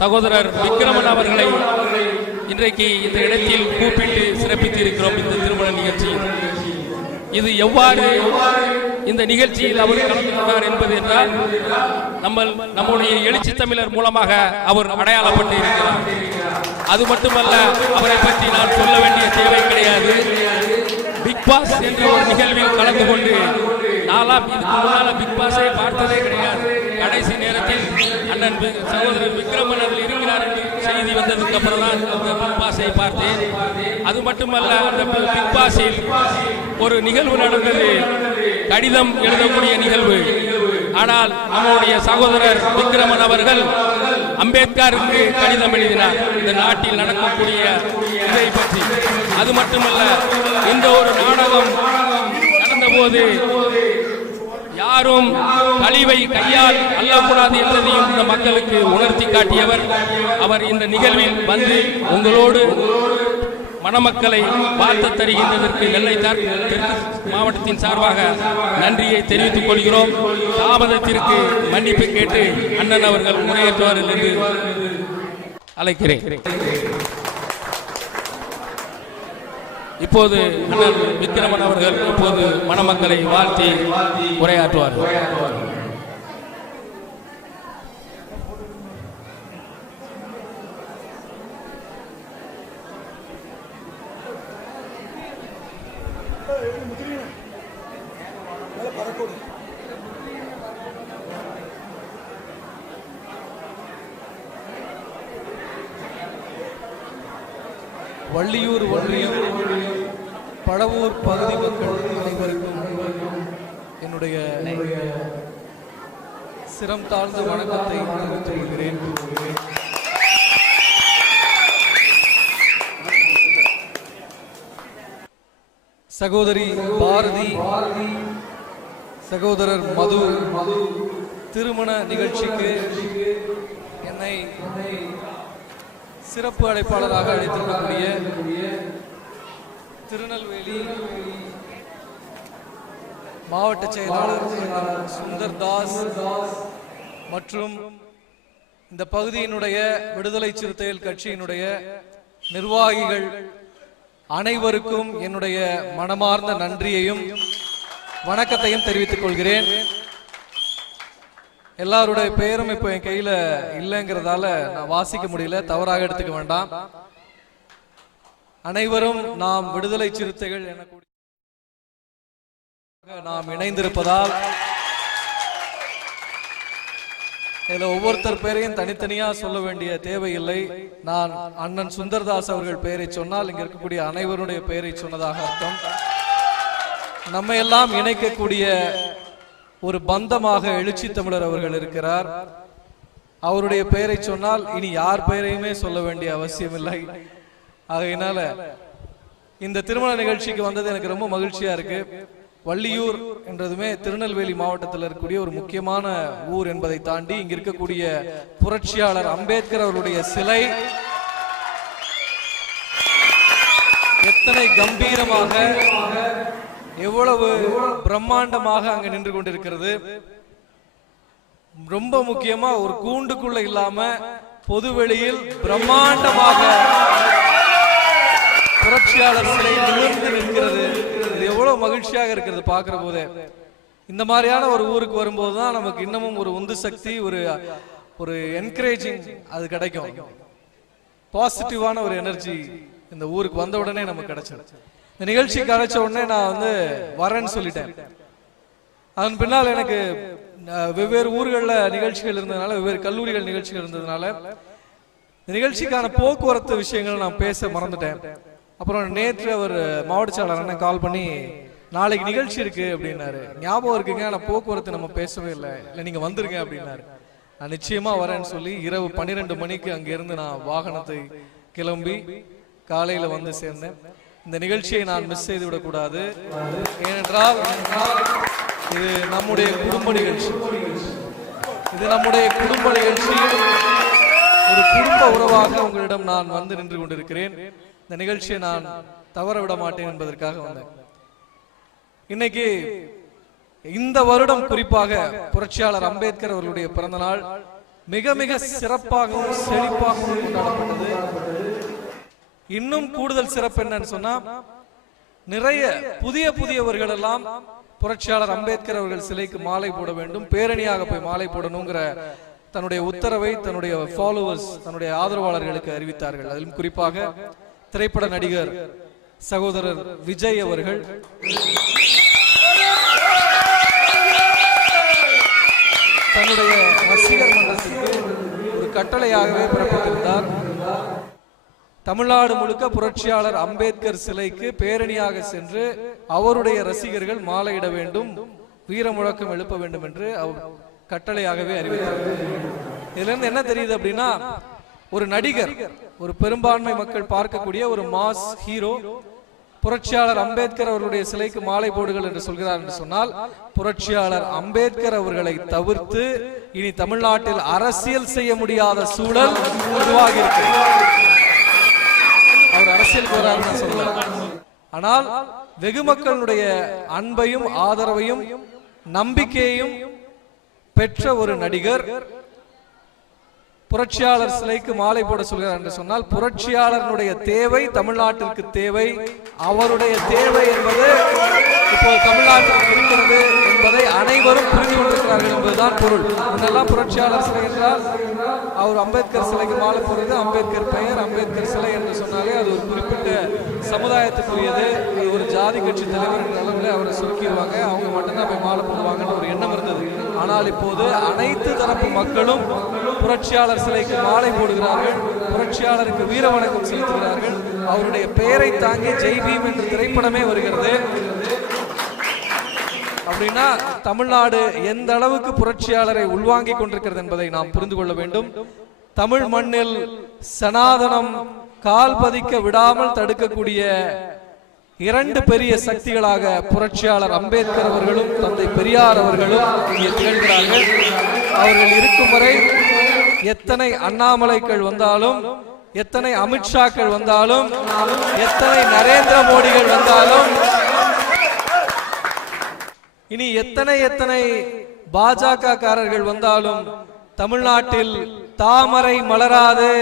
சகோதரர் விக்ரமன் அவர்களை இன்றைக்கு இந்த இடத்தில் கூப்பிட்டு சிறப்பித்து இருக்கிறோம். இந்த திருமண நிகழ்ச்சியில் இது எவ்வாறு இந்த நிகழ்ச்சியில் அவர் கலந்து கொண்டார் என்பது என்றால் நம்முடைய எழுச்சி தமிழர் மூலமாக அவர் அடையாளப்பட்டு இருக்கிறார். அது மட்டுமல்ல, அவரை பற்றி நான் சொல்ல வேண்டிய தேவை கிடையாது. பிக் பாஸ் என்ற ஒரு நிகழ்வில் கலந்து கொண்டு நாலாம் இதுக்கு முன்னால பிக் பாஸை பார்த்ததே கிடையாது. கடைசி நேரத்தில் அண்ணன் சகோதரர் விக்ரமன் அதில் இருக்கிறார் என்று செய்தி வந்ததுக்கு அப்புறம் தான் அந்த பிக் பாஸை பார்த்தேன். அது மட்டுமல்ல, அந்த பிக் பாஸில் ஒரு நிகழ்வு நடந்தது, கடிதம் எழுதக்கூடிய நிகழ்வு. ஆனால் நம்முடைய சகோதரர் விக்ரமன் அவர்கள் அம்பேத்கருக்கு கடிதம் எழுதினார் இந்த நாட்டில் நடக்கக்கூடிய இதை பற்றி. அது மட்டுமல்ல, இந்த ஒரு நாடகம் நடந்தபோது யாரும் கழிவை கையால் அள்ளக்கூடாது என்பதையும் இந்த மக்களுக்கு உணர்த்தி காட்டியவர் அவர். இந்த நிகழ்வில் வந்து உங்களோடு மணமக்களை வாழ்த்து தருகின்றதற்கு நெல்லை தெற்கு மாவட்டத்தின் சார்பாக நன்றியை தெரிவித்துக் கொள்கிறோம். தாமதத்திற்கு மன்னிப்பு கேட்டு அண்ணன் அவர்கள் உரையாற்றுவார்கள் என்று அழைக்கிறேன். இப்போது அண்ணன் விக்ரமன் அவர்கள் இப்போது மணமக்களை வாழ்த்தி உரையாற்றுவார்கள். வள்ளியூர் ஒன்றியம் பழவூர் பகுதி மக்கள் அனைவருக்கும் என்னுடைய சிரம் தாழ்ந்த வணக்கத்தை தெரிவித்துக் கொள்கிறேன். சகோதரி பாரதி, சகோதரர் மது திருமண நிகழ்ச்சிக்கு என்னை சிறப்பு அழைப்பாளராக அழைத்திருக்கக்கூடிய திருநெல்வேலி மாவட்ட செயலாளர் சுந்தர் தாஸ் மற்றும் இந்த பகுதியினுடைய விடுதலை சிறுத்தைகள் கட்சியினுடைய நிர்வாகிகள் அனைவருக்கும் என்னுடைய மனமார்ந்த நன்றியையும் வணக்கத்தையும் தெரிவித்துக் கொள்கிறேன். எல்லாருடைய பெயரும் இப்போ என் கையில இல்லைங்கிறதால நான் வாசிக்க முடியல, தவறாக எடுத்துக்க வேண்டாம். அனைவரும் நாம் விடுதலை சிறுத்தைகள் எனக்கூடிய நாம் இணைந்திருப்பதால் இதுல ஒவ்வொருத்தர் பெயரையும் தனித்தனியா சொல்ல வேண்டிய தேவையில்லை. நான் அண்ணன் சுந்தர்தாஸ் அவர்கள் பெயரை சொன்னால் இங்க இருக்கக்கூடிய அனைவருடைய பெயரை சொன்னதாக அர்த்தம். நம்ம எல்லாம் இணைக்கக்கூடிய ஒரு பந்தமாக எழுச்சி தமிழர் அவர்கள் இருக்கிறார். அவருடைய பெயரை சொன்னால் இனி யார் பெயரையுமே சொல்ல வேண்டிய அவசியம் இல்லை. ஆகையினால இந்த திருமண நிகழ்ச்சிக்கு வந்தது எனக்கு ரொம்ப மகிழ்ச்சியா இருக்கு. வள்ளியூர் என்றதுமே திருநெல்வேலி மாவட்டத்தில் இருக்கக்கூடிய ஒரு முக்கியமான ஊர் என்பதை தாண்டி இங்க இருக்கக்கூடிய புரட்சியாளர் அம்பேத்கர் அவருடைய சிலை எத்தனை கம்பீரமாக எவ்வளவு பிரம்மாண்டமாக அங்க நின்று கொண்டிருக்கிறது. ரொம்ப முக்கியமா ஒரு கூண்டுக்குள்ள இல்லாம பொதுவெளியில் பிரம்மாண்டமாக புரட்சியாளர் சிலை நிமிர்ந்து நிற்கிறது. இது எவ்வளவு மகிழ்ச்சியாக இருக்கிறது பார்க்கிற போதே. இந்த மாதிரியான ஒரு ஊருக்கு வரும்போதுதான் நமக்கு இன்னமும் ஒரு உந்து சக்தி, ஒரு என்கரேஜிங் அது கிடைக்கும். பாசிட்டிவான ஒரு எனர்ஜி இந்த ஊருக்கு வந்த உடனே நமக்கு கிடைச்சது. இந்த நிகழ்ச்சி கிடைச்ச உடனே நான் வரேன்னு சொல்லிட்டேன். அதன் பின்னால் எனக்கு வெவ்வேறு ஊர்களில் நிகழ்ச்சிகள் இருந்ததுனால, வெவ்வேறு கல்லூரிகள் நிகழ்ச்சிகள் இருந்ததுனால இந்த நிகழ்ச்சிக்கான போக்குவரத்து விஷயங்கள் நான் பேச மறந்துட்டேன். அப்புறம் நேற்று அவர் மாவட்ட செயலாளர் கால் பண்ணி நாளைக்கு நிகழ்ச்சி இருக்கு அப்படின்னாரு. ஞாபகம் இருக்குங்க, ஆனால் போக்குவரத்து நம்ம பேசவே இல்லை, நீங்க வந்துருங்க அப்படின்னாரு. நான் நிச்சயமா வரேன்னு சொல்லி இரவு 12 மணிக்கு அங்கிருந்து நான் வாகனத்தை கிளம்பி காலையில வந்து சேர்ந்தேன். இந்த நிகழ்ச்சியை நான் மிஸ் செய்து விடக்கூடாது. ஏனென்றால் இது நம்முடைய குடும்ப நிகழ்ச்சி. இது நம்முடைய குடும்ப நிகழ்ச்சி. ஒரு குடும்ப உறவாக உங்களிடம் நான் வந்து நின்று கொண்டிருக்கிறேன். இந்த நிகழ்ச்சியை நான் தவற விட மாட்டேன் என்பதற்காக வந்தேன். இன்னைக்கு இந்த வருடம் குறிப்பாக புரட்சியாளர் அம்பேத்கர் அவர்களுடைய பிறந்த நாள் மிக மிக சிறப்பாகவும் செழிப்பாகவும் கொண்டாடப்பட்டது. இன்னும் கூடுதல் சிறப்பு என்னன்னு சொன்னா, நிறைய புதியவர்கள் எல்லாம் புரட்சியாளர் அம்பேத்கர் அவர்கள் சிலைக்கு மாலை போட வேண்டும், பேரணியாக போய் மாலை போடணுங்கிற தன்னுடைய உத்தரவை தன்னுடைய ஃபாலோவர்ஸ், தன்னுடைய ஆதரவாளர்களுக்கு அறிவித்தார்கள். அதிலும் குறிப்பாக திரைப்பட நடிகர் சகோதரர் விஜய் அவர்கள் தன்னுடைய ரசிகர் மன்றத்திற்கு ஒரு கட்டளையாகவே பிறப்பித்திருந்தார். தமிழ்நாடு முழுக்க புரட்சியாளர் அம்பேத்கர் சிலைக்கு பேரணியாக சென்று அவருடைய ரசிகர்கள் மாலையிட வேண்டும், வீர முழக்கம் எழுப்ப வேண்டும் என்று கட்டளையாகவே அறிவித்தார். இதுல இருந்து என்ன தெரியுது அப்படின்னா, ஒரு நடிகர், ஒரு பெரும்பான்மை மக்கள் பார்க்கக்கூடிய ஒரு மாஸ் ஹீரோ புரட்சியாளர் அம்பேத்கர் அவர்களுடைய சிலைக்கு மாலை போடுங்கள் என்று சொல்கிறார் என்று சொன்னால், புரட்சியாளர் அம்பேத்கர் அவர்களை தவிர்த்து இனி தமிழ்நாட்டில் அரசியல் செய்ய முடியாத சூழல் உருவாகி இருக்கு. அவர் அரசியலுக்கு வராருன்னு சொல்லலாம். ஆனால் வெகு மக்களுடைய அன்பையும் ஆதரவையும் நம்பிக்கையையும் பெற்ற ஒரு நடிகர் புரட்சியாளர் சிலைக்கு மாலை போட சொல்கிறார் என்று சொன்னால், புரட்சியாளருடைய தேவை தமிழ்நாட்டிற்கு தேவை, அவருடைய தேவை என்பது இப்போது தமிழ்நாட்டிற்கு இருக்கிறது என்பதை அனைவரும் புரிந்து கொண்டிருக்கிறார்கள் என்பதுதான் பொருள். முன்னெல்லாம் புரட்சியாளர் சிலை என்றால் அவர் அம்பேத்கர் சிலைக்கு மாலை போடுறது, அம்பேத்கர் பெயர், அம்பேத்கர் சிலை என்று சொன்னாலே அது ஒரு குறிப்பிட்ட சமுதாயத்துக்குரியது, அது ஒரு ஜாதி கட்சி தலைவர் என்ற அளவில் அவரை சுருக்கிடுவாங்க, அவங்க மட்டும்தான் போய் மாலை போடுவாங்கன்னு ஒரு எண்ணம் இருந்தது. ஆனால் இப்போது அனைத்து தரப்பு மக்களும் புரட்சியாளர் சிலைக்கு மாலை போடுகிறார்கள், புரட்சியாளருக்கு வீர வணக்கம் செலுத்துகிறார்கள். அவருடைய பெயரை தாங்கி ஜெய் பீம் என்ற திரைப்படமே வருகிறது. அப்படின்னா தமிழ்நாடு எந்த அளவுக்கு புரட்சியாளரை உள்வாங்கிக் கொண்டிருக்கிறது என்பதை நாம் புரிந்து கொள்ள வேண்டும். தமிழ் மண்ணில் சனாதனம் கால் பதிக்க விடாமல் தடுக்கக்கூடிய இரண்டு பெரிய சக்திகளாக புரட்சியாளர் அம்பேத்கர் அவர்களும் தந்தை பெரியார் அவர்களும் இங்கே திகழ்கிறார்கள். அவர்கள் இருக்கும் வரை எத்தனை அண்ணாமலைகள் வந்தாலும், எத்தனை அமித்ஷாக்கள் வந்தாலும், எத்தனை நரேந்திர மோடிகள் வந்தாலும், இனி எத்தனை பாஜக காரர்கள் வந்தாலும் தமிழ்நாட்டில் தாமரை மலராது.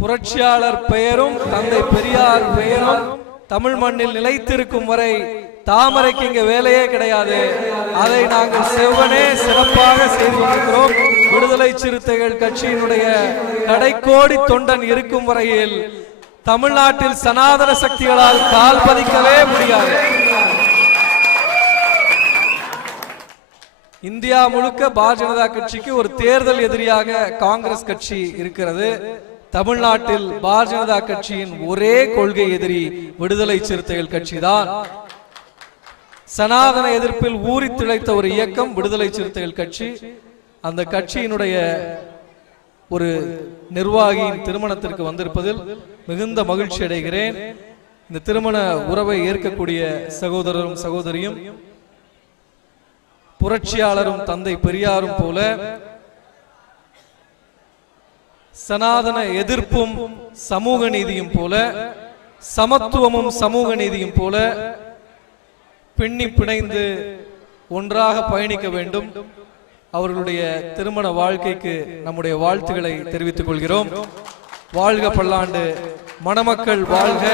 புரட்சியாளர் பெயரும் தந்தை பெரியார் பெயரும் தமிழ் மண்ணில் நிலைத்திருக்கும் வரை தாமரைக்கு இங்க வேலையே கிடையாது. அதை நாங்கள் செவ்வனே சிறப்பாக செய்து கொண்டிருக்கிறோம். விடுதலை சிறுத்தைகள் கட்சியினுடைய கடைக்கோடி தொண்டன் இருக்கும் வரையில் தமிழ்நாட்டில் சனாதன சக்திகளால் கால் பதிக்கவே முடியாது. இந்தியா முழுக்க பாரதிய ஜனதா கட்சிக்கு ஒரு தேர்தல் எதிரியாக காங்கிரஸ் கட்சி இருக்கிறது. தமிழ்நாட்டில் பாரதிய ஜனதா கட்சியின் ஒரே கொள்கை எதிரி விடுதலை சிறுத்தைகள் கட்சி தான். சனாதன எதிர்ப்பில் ஊறி திளைத்த ஒரு இயக்கம் விடுதலை சிறுத்தைகள் கட்சி. அந்த கட்சியினுடைய ஒரு நிர்வாகியின் திருமணத்திற்கு வந்திருப்பதில் மிகுந்த மகிழ்ச்சி அடைகிறேன். இந்த திருமண உறவை ஏற்கக்கூடிய சகோதரரும் சகோதரியும் புரட்சியாளரும் தந்தை பெரியாரும் போல சனாதன எதிர்ப்பும் சமூக நீதியும் போல, சமத்துவமும் சமூக நீதியும் போல பின்னி பிணைந்து ஒன்றாக பயணிக்க வேண்டும். அவர்களுடைய திருமண வாழ்க்கைக்கு நம்முடைய வாழ்த்துக்களை தெரிவித்துக் கொள்கிறோம். வாழ்க பல்லாண்டு, மணமக்கள் வாழ்க.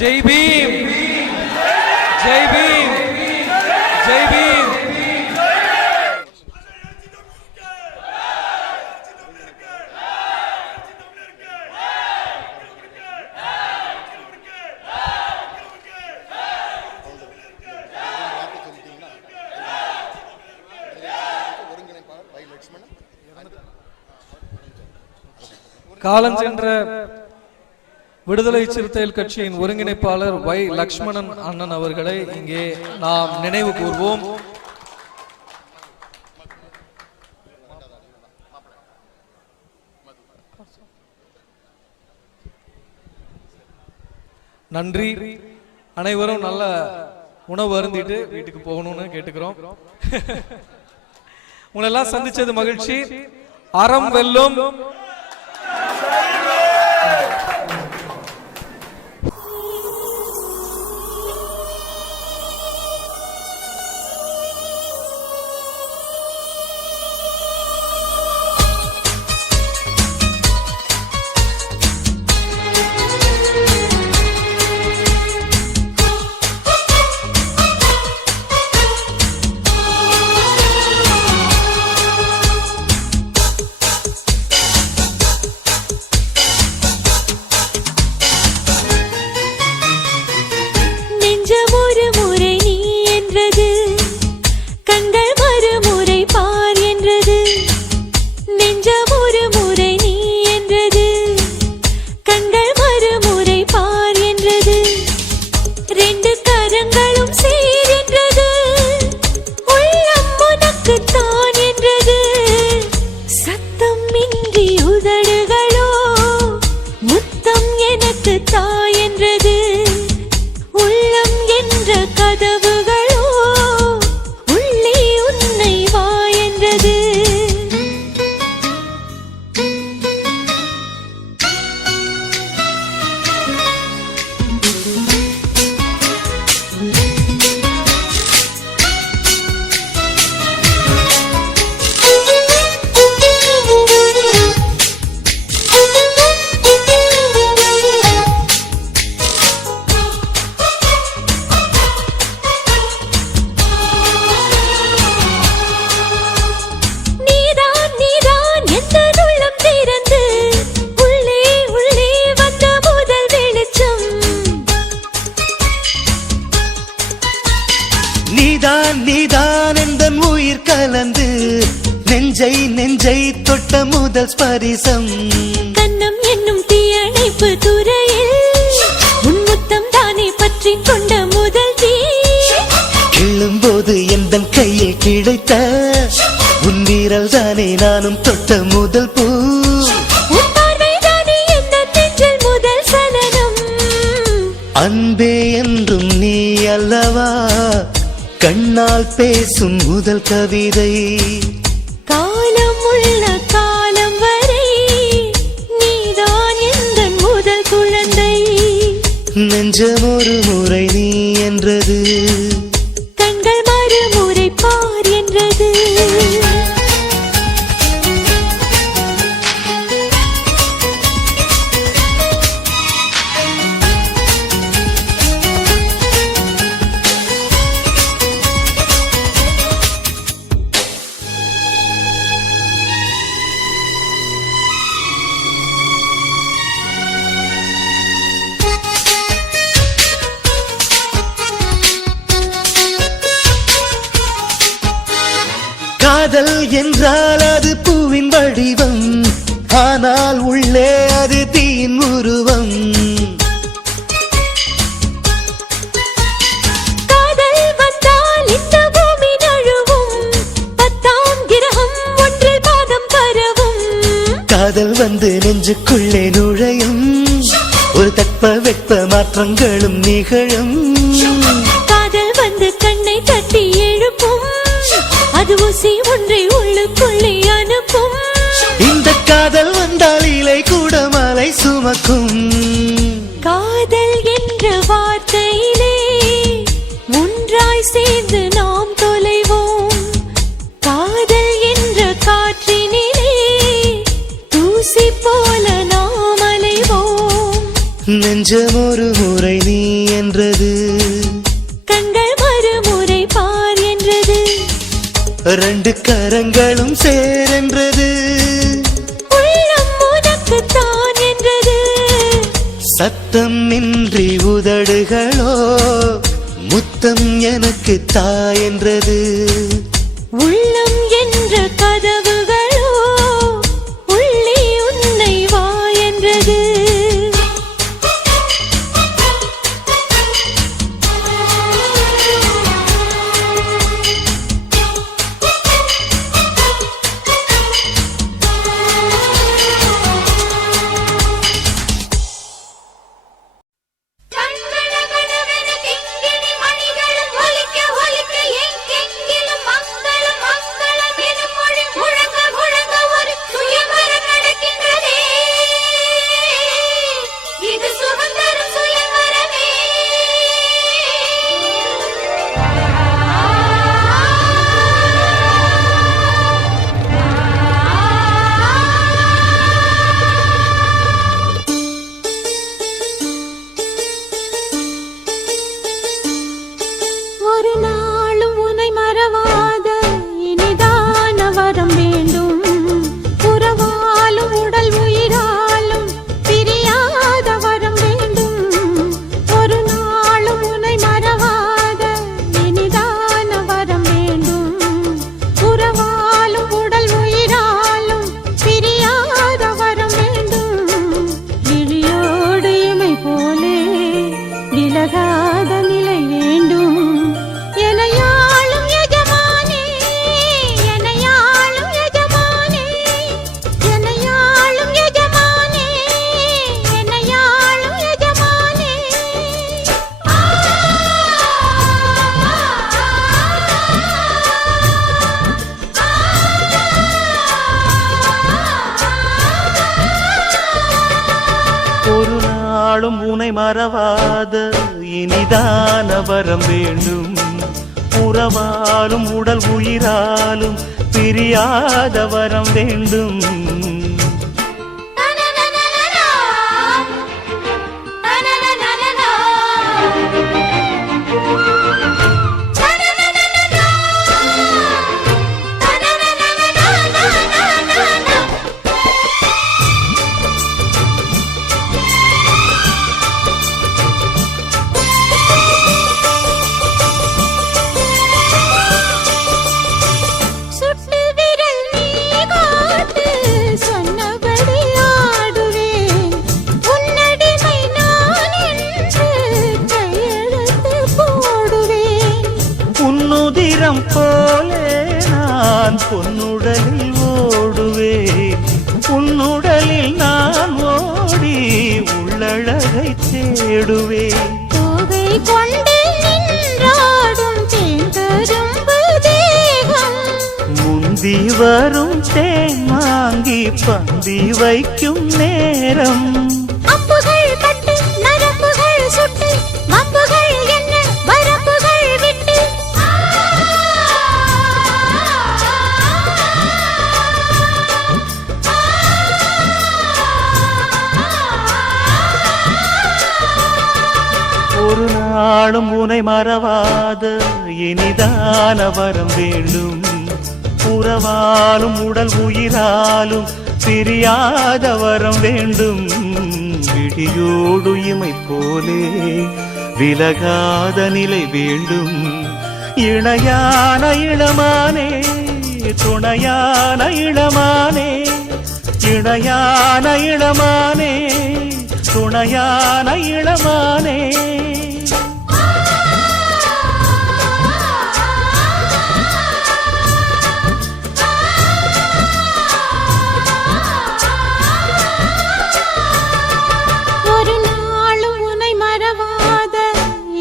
ஜெய் பீம், ஜெய் பீம், ஜெய் பீம். காலஞ்சென்ற விடுதலை சிறுத்தைகள் கட்சியின் ஒருங்கிணைப்பாளர் வை லக்ஷ்மணன் அண்ணன் அவர்களை இங்கே நாம் நினைவு கூர்வோம். நன்றி. அனைவரும் நல்ல உணவு அருந்திட்டு வீட்டுக்கு போகணும்னு கேட்டுக்கிறோம். உங்களெல்லாம் சந்திச்சது மகிழ்ச்சி. அறம் வெல்லும். தொட்ட முதல் ஸ்பரிசம் கண்ணம் என்னும் தீயணைப்பு துறையில் உன் முத்தம் தானே பற்றி கொண்ட முதல் தீ கிள்ளும் போது எந்த கையில் கிடைத்த உன் வீரல் தானே நானும் தொட்ட முதல் பூ உன் பார்வை தானே எந்த நெஞ்சில் முதல் சலனம் அன்பே என்றும் நீ அல்லவா கண்ணால் பேசும் முதல் கவிதை காலம் உள்ள காலம் வரை நீதான் எந்த முதல் குழந்தை நெஞ்சம் ஒரு முறை நீ என்றது கண்கள் மறுமுறை பார் என்றது காதல் என்றால் அது பூவின் வடிவம் ஆனால் உள்ளே அது தீயின் உருவம் காதல் வந்தால் இந்த பூமி நழுவும் 10ஆம் கிரகம் ஒன்றில் பாதம் பரவும் காதல் வந்து நெஞ்சுக்குள்ளே நுழையும் ஒரு தட்ப வெட்ப மாற்றங்களும் நிகழும் காதல் வந்து கண்ணை தட்டி எழுப்பும் அது ஊசி ஒன்றை உள்ளுக்குள்ளே அனுப்பும் இந்த காதல் வந்தால் இலை கூட மலை சுமக்கும் காதல் என்ற வார்த்தையிலே ஒன்றாய் சேர்ந்து நாம் தொலைவோம் காதல் என்ற காற்றினிலே தூசி போல நாம் அலைவோம் நெஞ்சம் ஒரு முறை நீ என்றது கண்கள் மறுமுறை பார் என்றது ரெண்டு கரங்களும் சேரென்றது உள்ளம் உனக்கு தான் என்றது சத்தம் இன்றி உதடுகளோ முத்தம் எனக்கு தாயென்றது உள்ளம் என்ற கதவுகளோ உள்ளே உன்னை வா என்றது நாளும் உனை மறவாத இனிதான வரம் வேண்டும். உறவாலும் உடல் உயிராலும் பிரியாத வரம் வேண்டும். சுட்டு விரல் நீ காட்டு முத்தினம் போலே நான் பொன்னுடலில் ஓடுவேன், உன்னுடலில் நான் ஓடி உள்ளழகை தேடுவேன். தோகை கொண்டு நின்றாடும் தேங்கரும்பு தேகம், முந்தி வரும் தேன் வாங்கி பந்தி வைக்கும் நேரம். அம்புகள் பட்டு நரம்புகள் சுட்டு வம்புகள் என்ன வரம்புகள் விட்டு ஒரு நாளும் உனை மறவாத இனிதான வரம் வேண்டும். உறவாலும் உடல் உயிராலும் பிரியாத வரம் வேண்டும். விடியோடு இமை போலே விலகாத நிலை வேண்டும். இணையான இளமானே துணையான இளமானே, இணையான இளமானே துணையான இளமானே. ஒரு நாளும் உன்னை மறவாத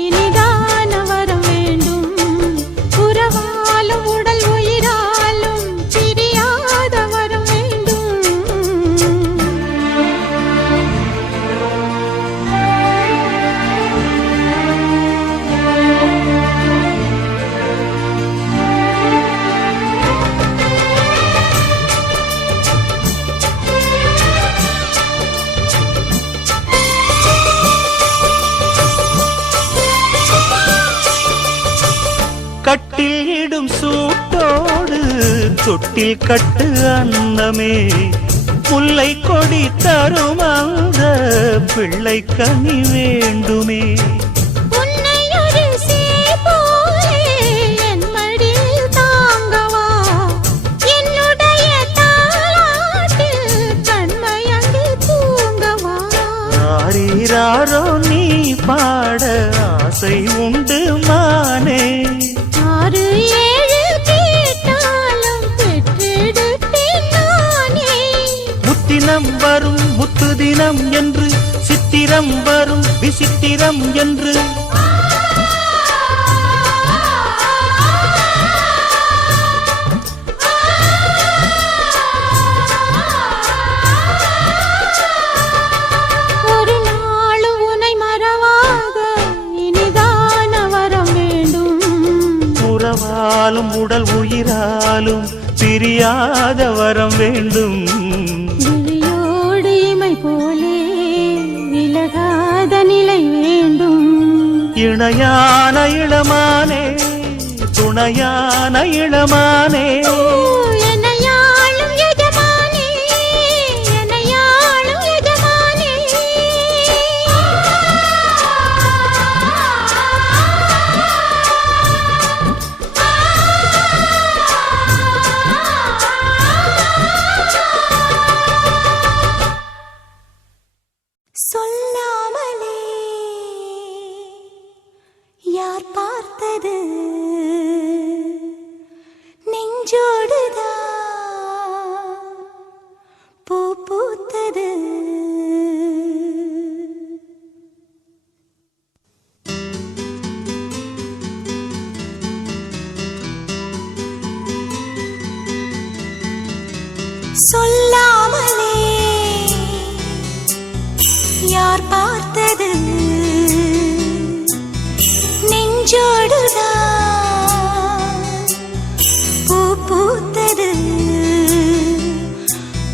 இனிதான வரம் வேண்டும். உறவாலும் உடல் உயிராலும் பிரியாத வரம் வேண்டும். கட்டில் இடும் சூட்டோடு தொட்டில் கட்டு அன்னமே, முல்லை கொடி தரும் அந்த பிள்ளை கனி வேண்டுமே. உன்னை ஒரு சேய் போலே என் மடியில் தாங்கவா, என்னுடைய தாலாட்டில் கண்மயங்கி தூங்கவா. ஆரீராரோ நீ பாட ஆசை உண்டு மானே, 6 7 கேட்டாலும் பெற்றெடுப்பேன் நானே. முத்தினம் வரும் முத்து தினம் என்று, சித்திரம் வரும் விசித்திரம் என்று. ஒரு நாளும் உன்னை மறவாத இனிதான வரம் வேண்டும். உறவாலும் உடல் உயிராலும் பிரியாத வரம் வேண்டும். விழியோடு இமை போலே விலகாத நிலை வேண்டும். இணையான இளமானே துணையான இளமானே. என்னையாளும் எஜமானே, என்னையாளும் எஜமானே. சொல்லாமலே யார் பார்த்தது நெஞ்சோடுதான் பூ பூத்தது. சொல்லாமலே யார் பார்த்தது நெஞ்சோடுதான் பூ பூத்தது.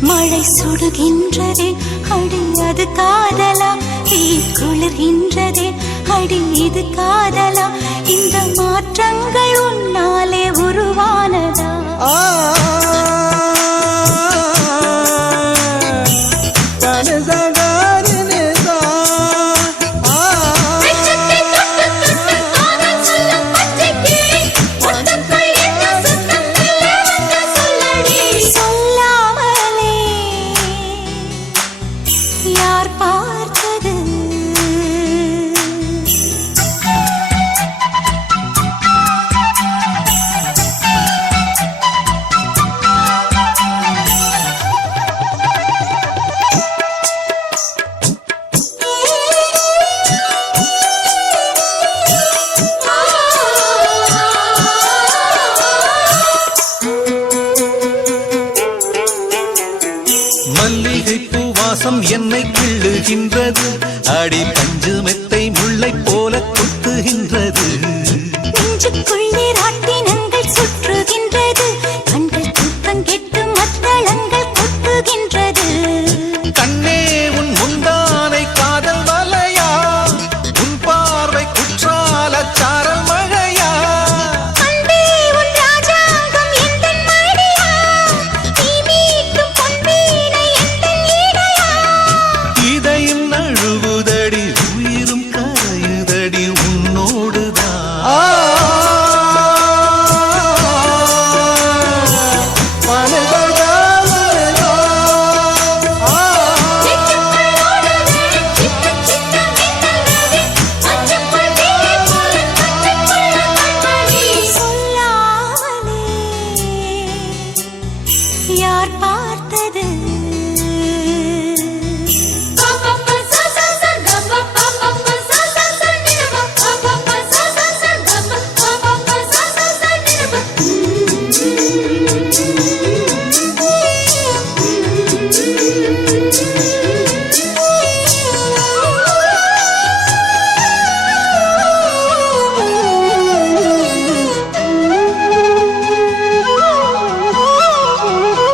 மழை சுடுகின்றதே அடி அது காதலா, தீ குளிர்கின்றதே அடி இது காதலா. இந்த மாற்றங்கள் உன்னாலே உருவானதா? சொல்லாமலே யார் பார்த்தது? பாசம் என்னை கிள்ளுகின்றது, அடி பஞ்சு மெத்தை முல்லை போல குத்துகின்றது. நெஞ்சுக்குள்ளே ராட்டினங்கள் சுற்றுகின்றது, கண்கள் தூக்கம் கெட்டு மத்தளங்கள் கொட்டுகின்றது. கண்ணே உன் முந்தானை காதல் வலையா, உன் பார்வை குற்றால சாரல் மழையா. அன்பே உன் ராஜாங்கம் எந்தன் மடியா, நீ மீட்டும் பொன்வீணை எந்தன் இடையா. இதயம் நழுவுதடி, உயிரும் கரையுதடி உன்னோடுதான். யார் பார்த்தது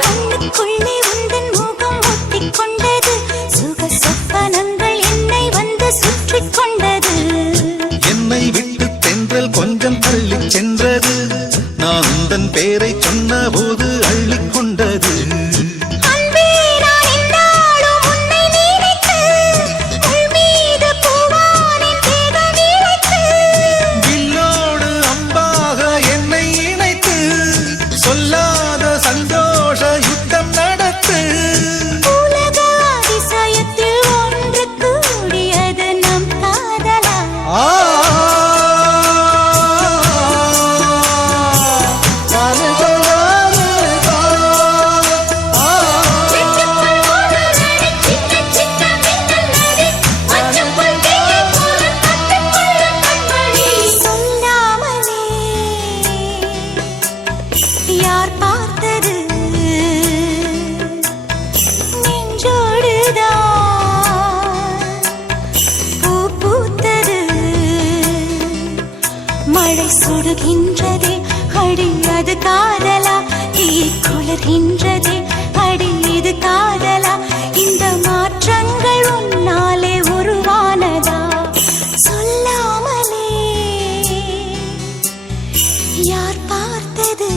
கண்ணுக்குள்ளே உந்தன் முகம் ஒட்டிக் கொண்டது, சுக சொப்பனங்கள் என்னை வந்து சுற்றிக் கொண்டது. என்னை விட்டு தென்றல் கொஞ்சம் தள்ளிச் சென்றது, நான் உந்தன் பேரை சொன்ன போது அள்ளிக் கொண்டது. அன்பே நான் என்னாலும் உன்னை நினைத்து, உள் மீது பூவானின் தேகம் இழைத்து. வில்லோடு அம்பாக என்னை இணைத்து, சொல்லாத சந்தோஷ யுத்தம் நடத்து. உலக அதிசயத்தில் ஒன்று கூடியது நம் காதலா. நெஞ்சுக்குள் ஓடுதடி சின்ன சின்ன மின்னல் நதி, மஞ்சள் தேயை போல கட்டுக்குள்ள கண்மணி. சொல்லாமலே யார் பார்த்தது, நெஞ்சோடுதான் பூ பூத்தது. மழை சுடுகின்றதே, அடி அது காதலா. தீ குளிர்கின்றதே, அடி இது காதலா. இந்த மாற்றங்கள் உன்னாலே உருவானதா, சொல்லாமலே யார் பார்த்தது.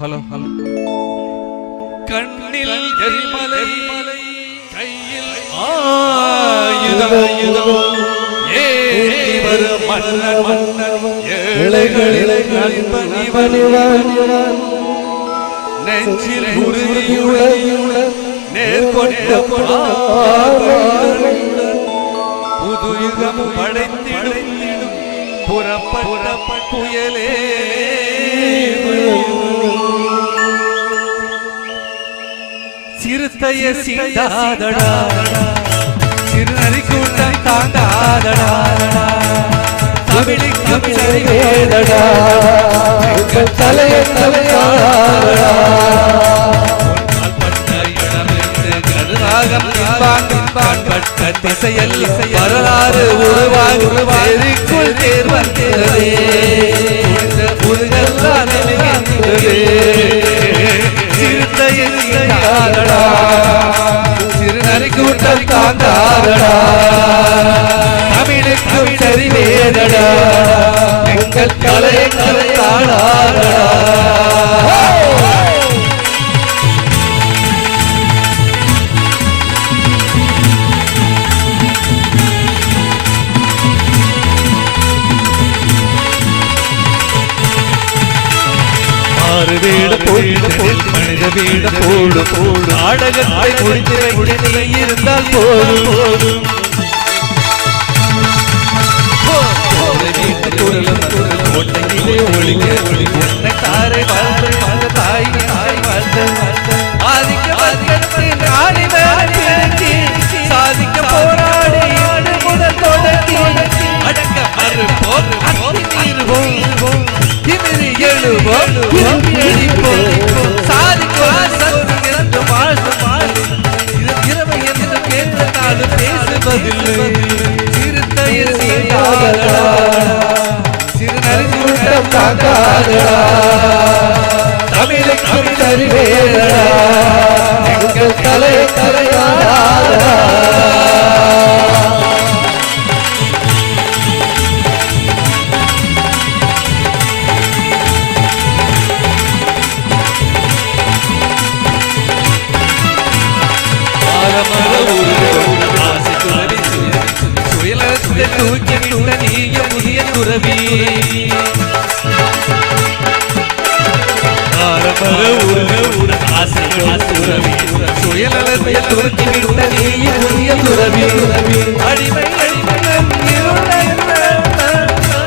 Hello hello. கண்ணில் எரிமலை, கையில் ஆயுதம், ஏறி வரும் மன்னன், ஏழைகளில் நண்பனிவன், நெஞ்சில் உறுதியுடன் நேர்கொண்ட பார்வையுடன் புது யுகம் படைத்திடும் புறப்பட்ட புயலே. சிறுத்தைய சீதாதடா சிறுநரி கூட்டம் தாண்டாதடா தமிழுக்கு வேதடா எங்கள் தலைய தலையாடா பட்ட திசையல் வரலாறு உருவாகுள் தேர் வந்ததே புதுகெல்லாம் சிறுத்தையில் சிறுநரி கூட்டம் தாண்டாதடா தமிழுக்கும் சரி வேதடா எங்கள் கலையை தாடாதடா வீடு மனித வீடு போடு நாடகத்தை முடித்து வைக்க நீ இருந்தால் போதும் கோட்டையிலே ஒளிக்க உன்னை தாரை வாழ்ந்த தாய் வாழ்ந்த சாதிக்க போராடி முதல் தொடங்கி அடக்க மறுப்போம் திமிரி எழுவோம் சிறுத்தையில் சிறுநரி கூட்டம் தாக்காதடா தமிழுக்கும் சரிவேதடா எங்கள் தலையை தலையாடா புதிய துறவி சுயநலத்தை துறக்கிவிட்ட நீ புதிய துறவி அடிமை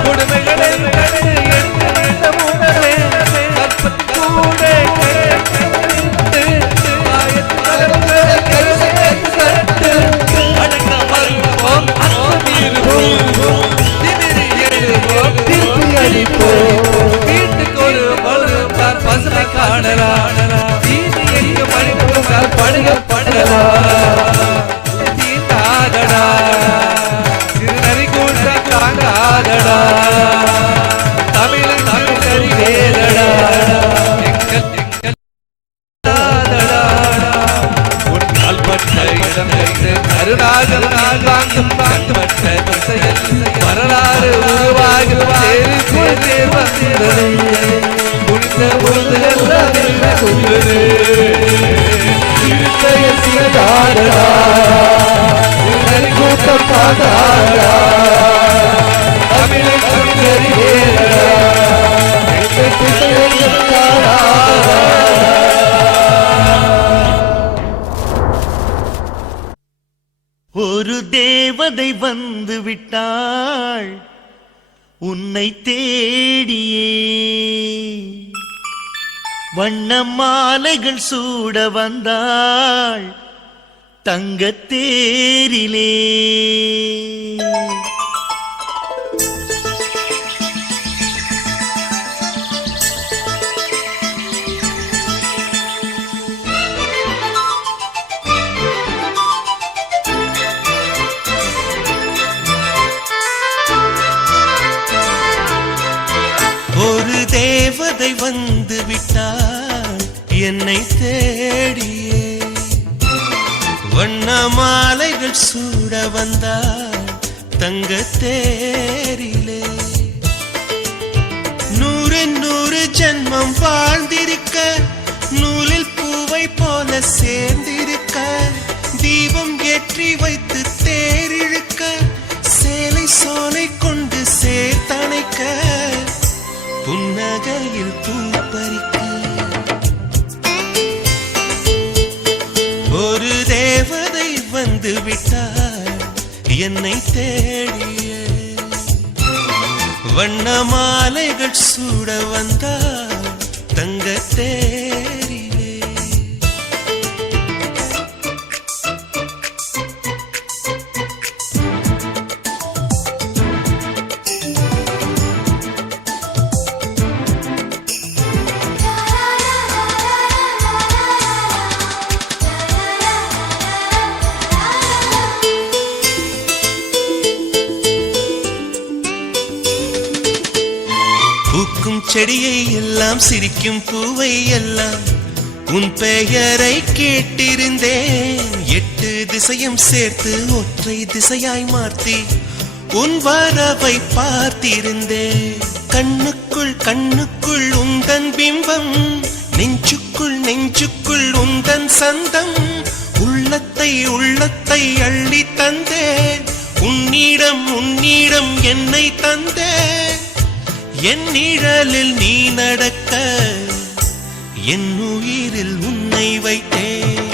கொடுமைகளை வீட்டுக்கு ஒரு பசுமை காணலாம் தீண்டாதடா சிறுநரி கூட்டம் தாங்காதடா தமிழ் சரி வேதடா உன்னால் பட்ட இடம் கருணாகம் வாங்கும் பட்ட திசையில் வரலாறு உருவாகும் தேர் வந்தது புனித பொழுதுகள்லாம் கொண்டது கூட்டம் தாண்டாடா தமிழுக்கும் சரி வேதடா ஒரு தேவதை வந்து விட்டாள் உன்னை தேடியே வண்ண மாலைகள் சூட வந்தாள் தங்கத்தேரிலே ஒரு தேவதை வந்து விட்டாள் என்னை தேடியே வண்ண மாலைகள் சூட வந்தாள் தங்கத்தேரிலே 100 ஜென்மம் வாழ்ந்திருக்க நூலில் பூவை போல சேர்ந்திருக்க தீபம் ஏற்றி வைத்து தேரிழுக்க சேலை சோலை கொண்டு சேர்த்தணைக்க புன்னகையில் பூப்பறிக்க ஒரு தேவதை வந்து விட்டார் என்னை தேடிய வண்ண மாலைகள் சூட வந்தார் தங்கத்தேரிலே செடியை எல்லாம் சிரிக்கும் பூவை எல்லாம் உன் பெயரை கேட்டிருந்தேன். 8 திசையும் சேர்த்து ஒற்றை திசையாய் மாற்றி உன் வரவை பார்த்திருந்தேன். கண்ணுக்குள் கண்ணுக்குள் உந்தன் பிம்பம், நெஞ்சுக்குள் நெஞ்சுக்குள் உந்தன் சந்தம். உள்ளத்தை உள்ளத்தை அள்ளி தந்தேன், உன்னிடம் உன்னிடம் என்னை தந்தேன். என் நிழலில் நீ நடக்க என் உயிரில் உன்னை வைத்தேன்.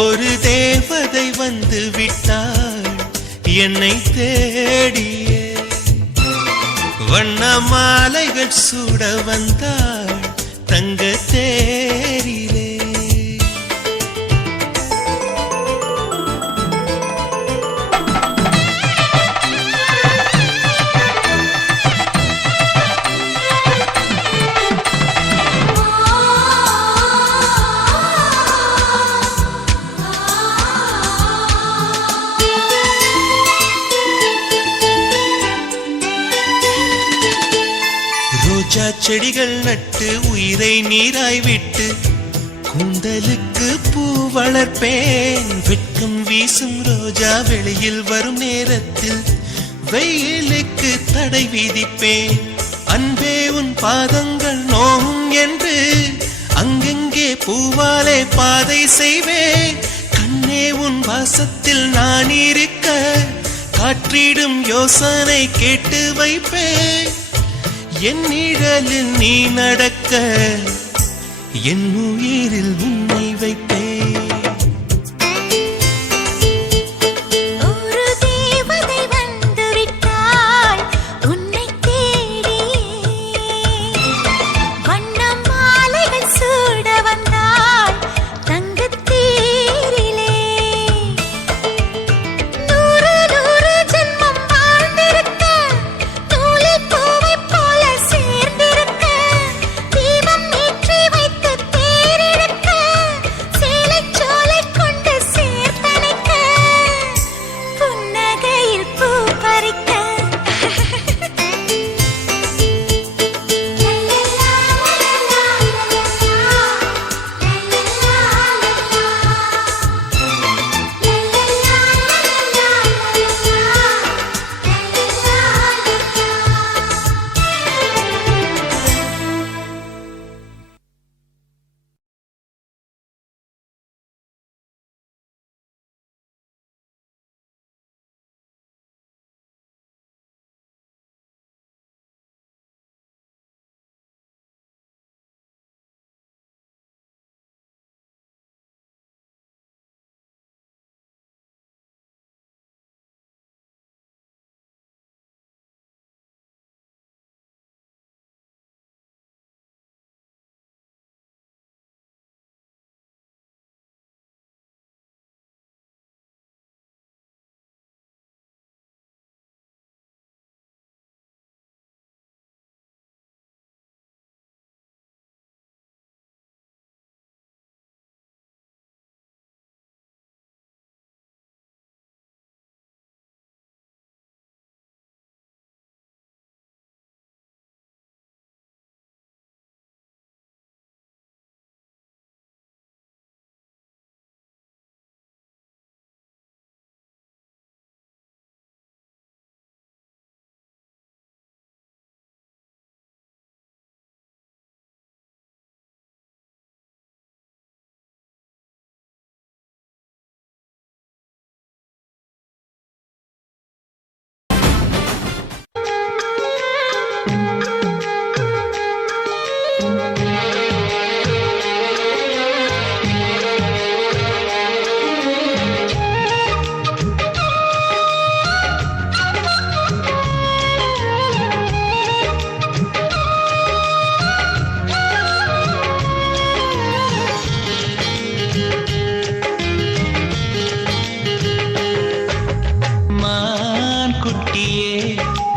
ஒரு தேவதை வந்து விட்டாள் என்னை தேடியே, வண்ண மாலைகள் சூட வந்தாள் தங்க தேரிலே. ரோஜா செடிகள் நட்டு உயிரை நீராய் விட்டு கூந்தலுக்கு பூ வளர்ப்பேன். வெட்கம் வீசும் ரோஜா வெளியில் வரும் நேரத்தில் வெயிலுக்கு தடை விதிப்பேன். அன்பே உன் பாதங்கள் நோகும் என்று அங்கெங்கே பூவாலே பாதை செய்வேன். கண்ணே உன் வாசத்தில் நான் இருக்க காற்றிடும் யோசனை கேட்டு வைப்பேன். என் நிழலில் நீ நடக்க என் உயிரில் உன்னை வைப்பேன். ஒரு தேவதை வந்து விட்டாள் உன்னை தேடியே, வண்ண மாலைகள் சூட வந்தாள் தங்கத் தேரிலே. 100 ஜென்மம் வாழ்ந்திருக்க, நூலில் பூவைப் போல சேர்ந்திருக்க, தீபம் ஏற்றி வைத்து தேரிழுக்க, சேலைச் சோலை கொண்டு சேர்த்தணைக்க, புன்னகையில் பூ பறிக்க.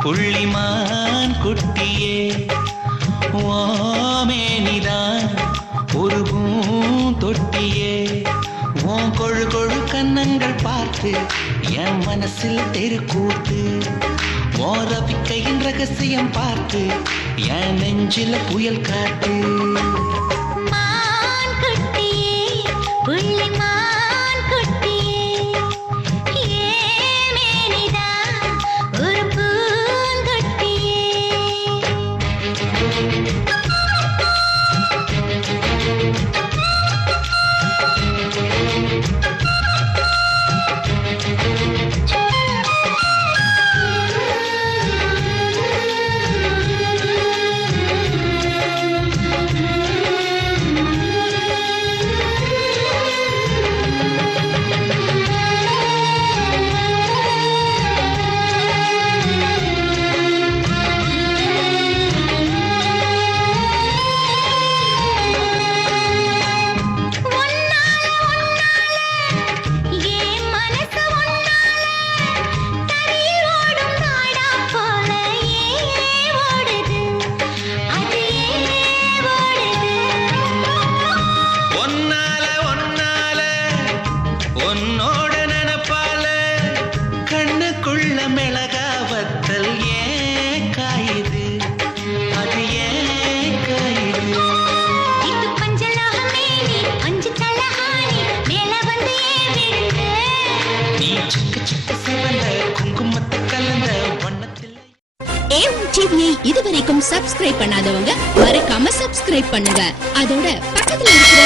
புள்ளிமான் குட்டியே ஓமேனிதான் ஒரு பூந்தொட்டியே உன் கொழு கொழு கன்னங்கள் பார்த்து என் மனசில் தெருக்கூத்து ஓரவிக்கையின் ரகசியம் பார்த்து என் நெஞ்சில புயல் காத்து மான் குட்டியே புள்ளி மான் குட்டியே ஏமேனிதான் ஒரு பூங்கொட்டியே ஒன்னால ஒன்னால உன்னோட நினைப்பால கண்ணுக்குள்ள மிளகா வத்தல் ஏன் காயுது அது ஏன் காயுது இது பஞ்சலோகமே நீ பஞ்சு தலஹானி மேல வந்து ஏவிடுது நீ சிக்கு சிக்கு சிவந்த குங்குமத்தை கலந்த வண்ணத்தில் டிவியை இதுவரைக்கும் சப்ஸ்கிரைப் பண்ணாதவங்க மறக்காம சப்ஸ்கிரைப் பண்ணுங்க அதோட பக்கத்துல இருக்கிற